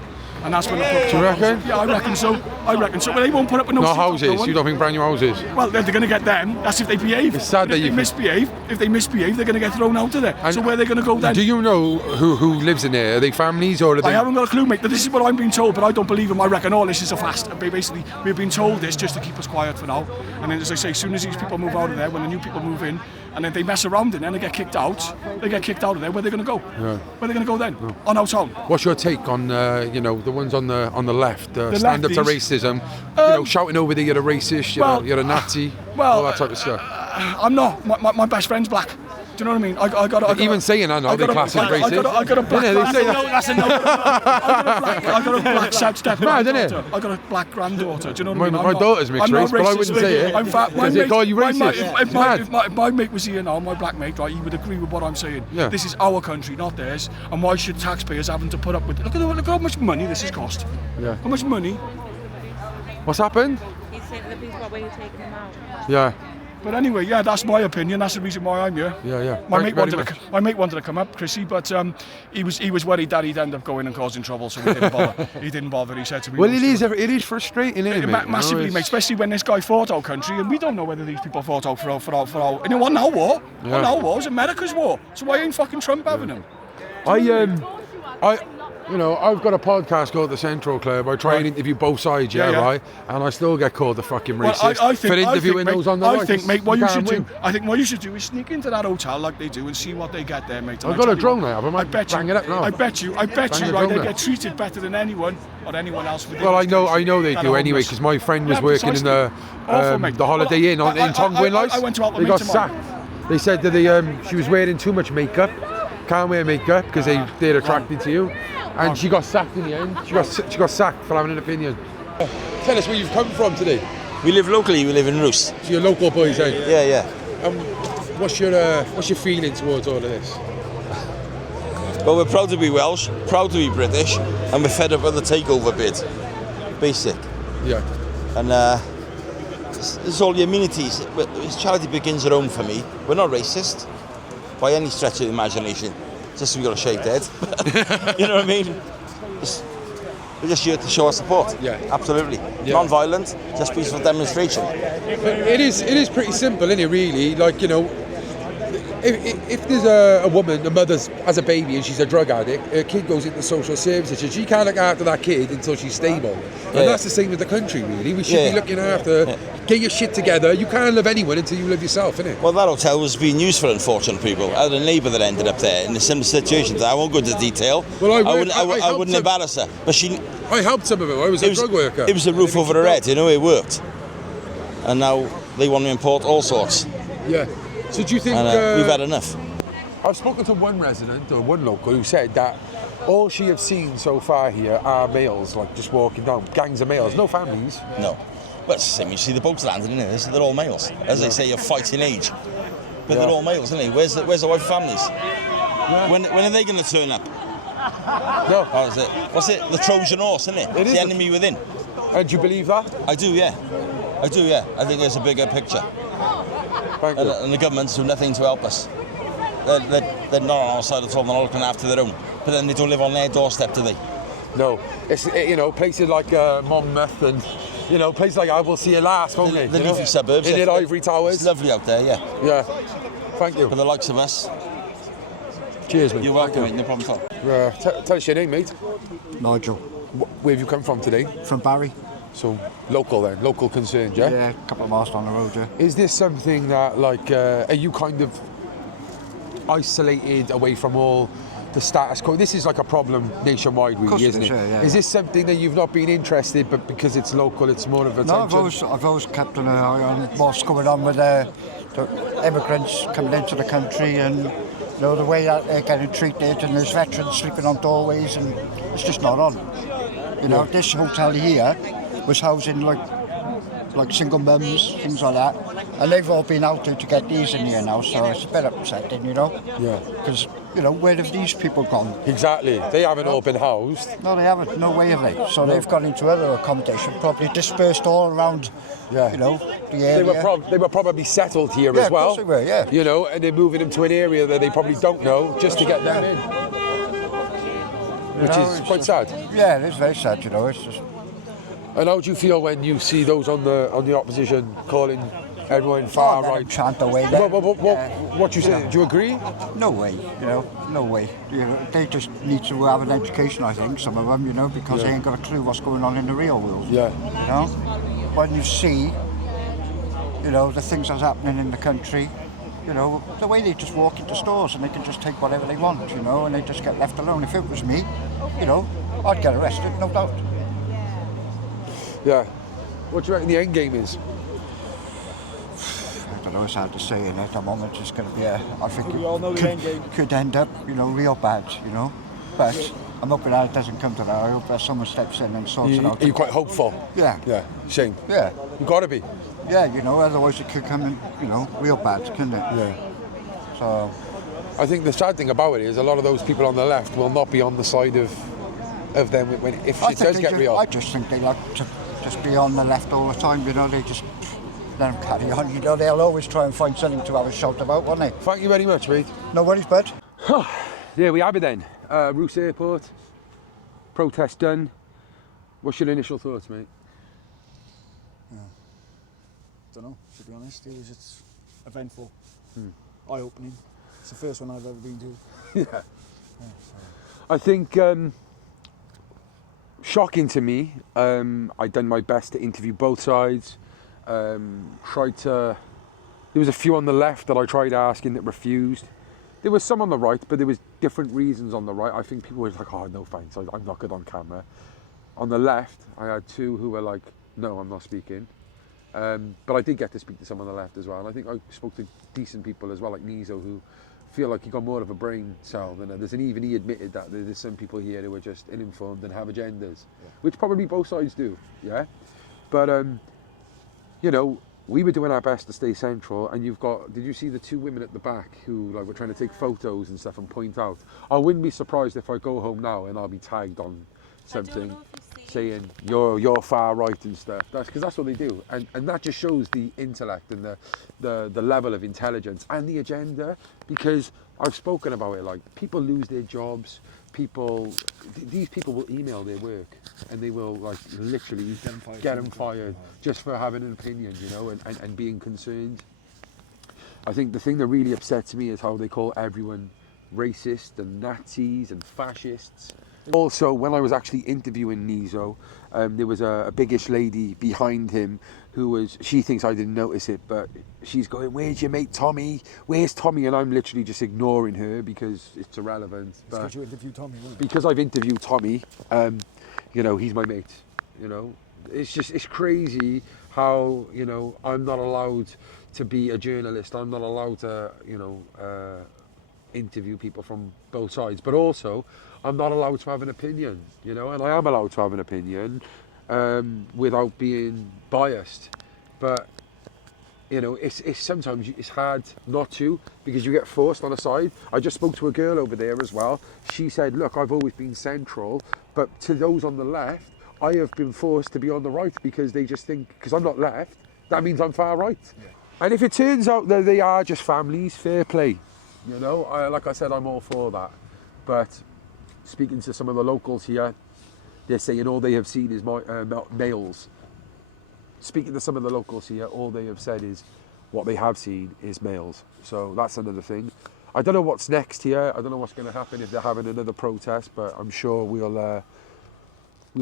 And that's when they put. Do you reckon? Yeah, I reckon so. But they won't put up with no houses. You don't think brand new houses? Well, they're going to get them. That's if they behave. It's sad that if they misbehave, they're going to get thrown out of there. And so where are they going to go then? Do you know who lives in there? Are they families or are they? I haven't got a clue, mate. This is what I'm being told, but I don't believe them. I reckon all this is a fast. Basically, we've been told this just to keep us quiet for now. And then, as I say, as soon as these people move out of there, when the new people move in, and then they mess around in there and they get kicked out. They get kicked out of there. Where are they going to go? Yeah. Where are they going to go then? Yeah. On our town. What's your take on the ones on the left, stand up to racism? Shouting over that you're a racist, you're a Nazi, all that type of stuff. I'm not. My best friend's black. Do you know what I mean? I got even saying that now, they class as racist. I got a black. That's a no. I got a black sidestep granddaughter. I got a black granddaughter. Do you know what I mean? My daughter's mixed race, but I wouldn't say it. Because they call you racist. If my mate was here now, my black mate, right, he would agree with what I'm saying. Yeah. This is our country, not theirs. And why should taxpayers having to put up with it? Look at how much money this has cost. Yeah. How much money? What's happened? He's saying the police got way to take them out. Yeah. But anyway, yeah, that's my opinion. That's the reason why I'm here. Yeah. My mate wanted to come up, Chrissy, but he was worried that he'd end up going and causing trouble, so he didn't bother. He didn't bother. He said to me, "Well, it is frustrating, isn't it, mate? Massively, mate. Especially when this guy fought our country, and we don't know whether these people fought out for our. And it wasn't our war. It wasn't our war. It was America's war. So why ain't fucking Trump having him? I've got a podcast called The Central Club. I try and interview both sides, right? And I still get called the fucking racist for interviewing those on the right. I think, mate, what you should do is sneak into that hotel like they do and see what they get there, mate. I've got a drone there. I bet you. It up now. I bet you, right? They get treated better than anyone or anyone else. Well, I know they do anyway, because my friend was working in the Holiday Inn in Tonguin Lights. I went to help them. They got sacked. They said that she was wearing too much makeup. Can't wear makeup because they're attracted to you. And she got sacked in the end. She got sacked for having an opinion. Tell us where you've come from today. We live locally, we live in Rhoose. So you're local boys, eh? Yeah, yeah. What's your feeling towards all of this? Well, we're proud to be Welsh, proud to be British, and we're fed up with the takeover bid. Basic. Yeah. And it's all the amenities. Charity begins at home for me. We're not racist by any stretch of the imagination. Just we got a shaved head. You know what I mean? We're just here to show our support. Yeah. Absolutely. Yeah. Non-violent, just peaceful demonstration. But it is pretty simple, isn't it, really? Like, you know, if there's a woman, a mother has a baby and she's a drug addict, her kid goes into social services and she can't look after that kid until she's stable. And that's the same with the country, really. We should be looking after, get your shit together. You can't love anyone until you love yourself, innit? Well, that hotel was being used for unfortunate people. I had a neighbour that ended up there in a similar situation. I won't go into detail. Well, I wouldn't embarrass her. But I helped some of it. I was a drug worker. It was a roof over her head, you know, it worked. And now they want to import all sorts. Yeah. So do you think... we've had enough. I've spoken to one resident, or one local, who said that all she have seen so far here are males, like just walking down, gangs of males, no families. No. Well, it's the same. You see the boats landing in here, they're all males. As they say, you're fighting age. But they're all males, isn't they? Where's the wife families? Yeah. When are they going to turn up? No. How is it? What's it? The Trojan horse, isn't it? It's the enemy within. And do you believe that? I do, yeah. I do, yeah. I think there's a bigger picture. Thank you. And the governments do nothing to help us. They're not on our side at all. They're not looking after their own. But then they don't live on their doorstep, do they? No. It's, you know, places like Monmouth and, you know, places like I will see you last, won't they? The leafy suburbs. In the Ivory Towers. It's lovely out there, yeah. Yeah. Thank you. For the likes of us. Cheers, mate. You're welcome, mate. No problem at all. Tell us your name, mate. Nigel. Where have you come from today? From Barry. So local then, local concerned, yeah? Yeah, a couple of miles down the road, yeah. Is this something that, like, are you kind of isolated away from all the status quo? This is like a problem nationwide, really, isn't it? Yeah. Is this something that you've not been interested, but because it's local, it's more of a No, I've always kept an eye on what's going on with the immigrants coming into the country, and you know the way that they're getting treated, and there's veterans sleeping on doorways, and it's just not on. You know, this hotel here was housing like single mums, things like that, and they've all been out to get these in here now, so it's a bit upsetting, you know. Yeah. Because you know, where have these people gone? Exactly. They haven't all been housed. No, they haven't. No way have they. So they've gone into other accommodation, probably dispersed all around. Yeah. You know, the area. They were probably settled here Yeah, as well. of course they were, yeah. You know, and they're moving them to an area that they probably don't know just to get them in. Which is quite sad. Yeah, it is very sad, you know. It's just... And how do you feel when you see those on the opposition calling everyone far right? Chant away. What do you say? Do you agree? No way, you know, no way. You know, they just need to have an education, I think, some of them, you know, because they ain't got a clue what's going on in the real world. Yeah. You know, when you see, you know, the things that's happening in the country, you know, the way they just walk into stores and they can just take whatever they want, you know, and they just get left alone. If it was me, you know, I'd get arrested, no doubt. Yeah. What do you reckon the end game is? I don't know, it's hard to say, and at the moment it's going to be I think it could end up, you know, real bad, you know, but I'm hoping that it doesn't come to that. I hope that someone steps in and sorts it out. Are you quite hopeful? Yeah. Yeah. Shame. Yeah. You've got to be. Yeah, you know, otherwise it could come in, you know, real bad, couldn't it? Yeah. So... I think the sad thing about it is a lot of those people on the left will not be on the side of them if it does get real. I just think they like to just be on the left all the time, you know, they just let them carry on, you know, they'll always try and find something to have a shout about, won't they? Thank you very much, mate. No worries, bud. There we have it then. Rhoose Airport, protest done. What's your initial thoughts, mate? Don't know, to be honest. It's eventful, eye-opening. It's the first one I've ever been to. Yeah. I think shocking to me. I'd done my best to interview both sides. Tried to. There was a few on the left that I tried asking that refused. There was some on the right, but there was different reasons on the right. I think people were like, "Oh, no thanks, I'm not good on camera." On the left, I had two who were like, "No, I'm not speaking." But I did get to speak to some on the left as well, and I think I spoke to decent people as well, like Nizo, who feel like he got more of a brain cell than others, and even he admitted that there's some people here who are just uninformed and have agendas, which probably both sides do, yeah? But, you know, we were doing our best to stay central, and you've got, did you see the two women at the back who like were trying to take photos and stuff and point out? I wouldn't be surprised if I go home now and I'll be tagged on something saying you're far right and stuff. That's because that's what they do, and that just shows the intellect and the level of intelligence and the agenda. Because I've spoken about it, like people lose their jobs, these people will email their work and they will like literally get them fired just for having an opinion, you know, and being concerned. I think the thing that really upsets me is how they call everyone racist and Nazis and fascists. Also, when I was actually interviewing Nizo, there was a biggish lady behind him she thinks I didn't notice it, but she's going, "Where's your mate Tommy? Where's Tommy?" And I'm literally just ignoring her because it's irrelevant. But because you interviewed Tommy, wasn't it? Because I've interviewed Tommy, you know, he's my mate, you know. It's crazy how, you know, I'm not allowed to be a journalist. I'm not allowed to, you know, interview people from both sides, but also I'm not allowed to have an opinion, you know, and I am allowed to have an opinion without being biased. But you know, it's sometimes it's hard not to, because you get forced on a side. I just spoke to a girl over there as well. She said, "Look, I've always been central, but to those on the left, I have been forced to be on the right because they just think because I'm not left, that means I'm far right." Yeah. And if it turns out that they are just families, fair play. You know, like I said, I'm all for that. But speaking to some of the locals here, they're saying all they have seen is males. Speaking to some of the locals here, all they have said is what they have seen is males. So that's another thing. I don't know what's next here. I don't know what's going to happen if they're having another protest, but I'm sure we'll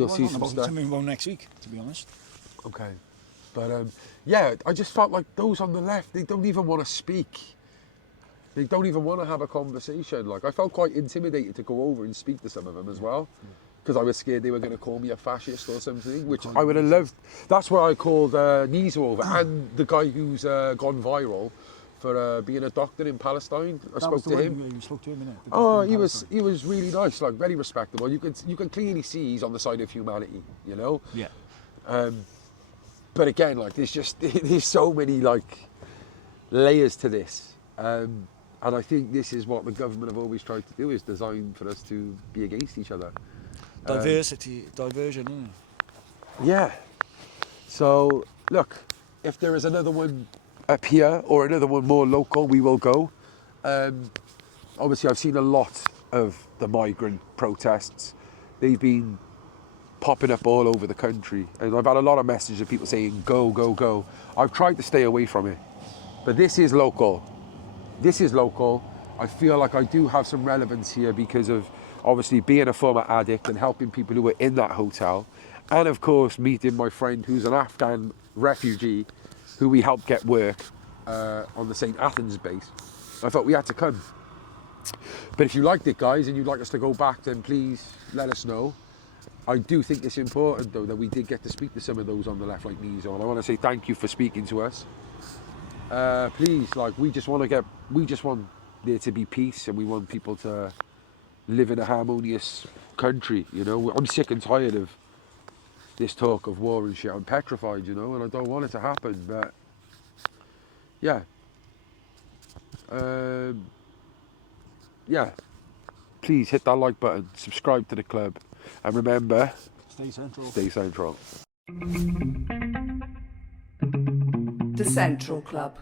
see some stuff. Something wrong next week, to be honest. Okay. But yeah, I just felt like those on the left, they don't even want to speak. They don't even want to have a conversation. Like, I felt quite intimidated to go over and speak to some of them as well, because I was scared they were going to call me a fascist or something, which I would have loved. That's why I called Nizo over, and the guy who's gone viral for being a doctor in Palestine. I spoke to him. You spoke to him, innit? Oh, he was really nice, like very respectable. You can clearly see he's on the side of humanity, you know. Yeah. But again, like there's so many like layers to this. And I think this is what the government have always tried to do, is design for us to be against each other. Diversion, isn't it? Yeah. So, look, if there is another one up here or another one more local, we will go. Obviously, I've seen a lot of the migrant protests. They've been popping up all over the country. And I've had a lot of messages of people saying, go, go, go. I've tried to stay away from it. But this is local. This is local. I feel like I do have some relevance here because of obviously being a former addict and helping people who were in that hotel. And of course, meeting my friend who's an Afghan refugee who we helped get work on the St. Athens base. I thought we had to come. But if you liked it, guys, and you'd like us to go back, then please let us know. I do think it's important, though, that we did get to speak to some of those on the left, like Nizo, and I want to say thank you for speaking to us. Please, like, we just want there to be peace, and we want people to live in a harmonious country, you know. I'm sick and tired of this talk of war and shit. I'm petrified, you know, and I don't want it to happen, but yeah. Yeah. Please hit that like button, subscribe to the club, and remember, stay central. Stay central. The Central Club.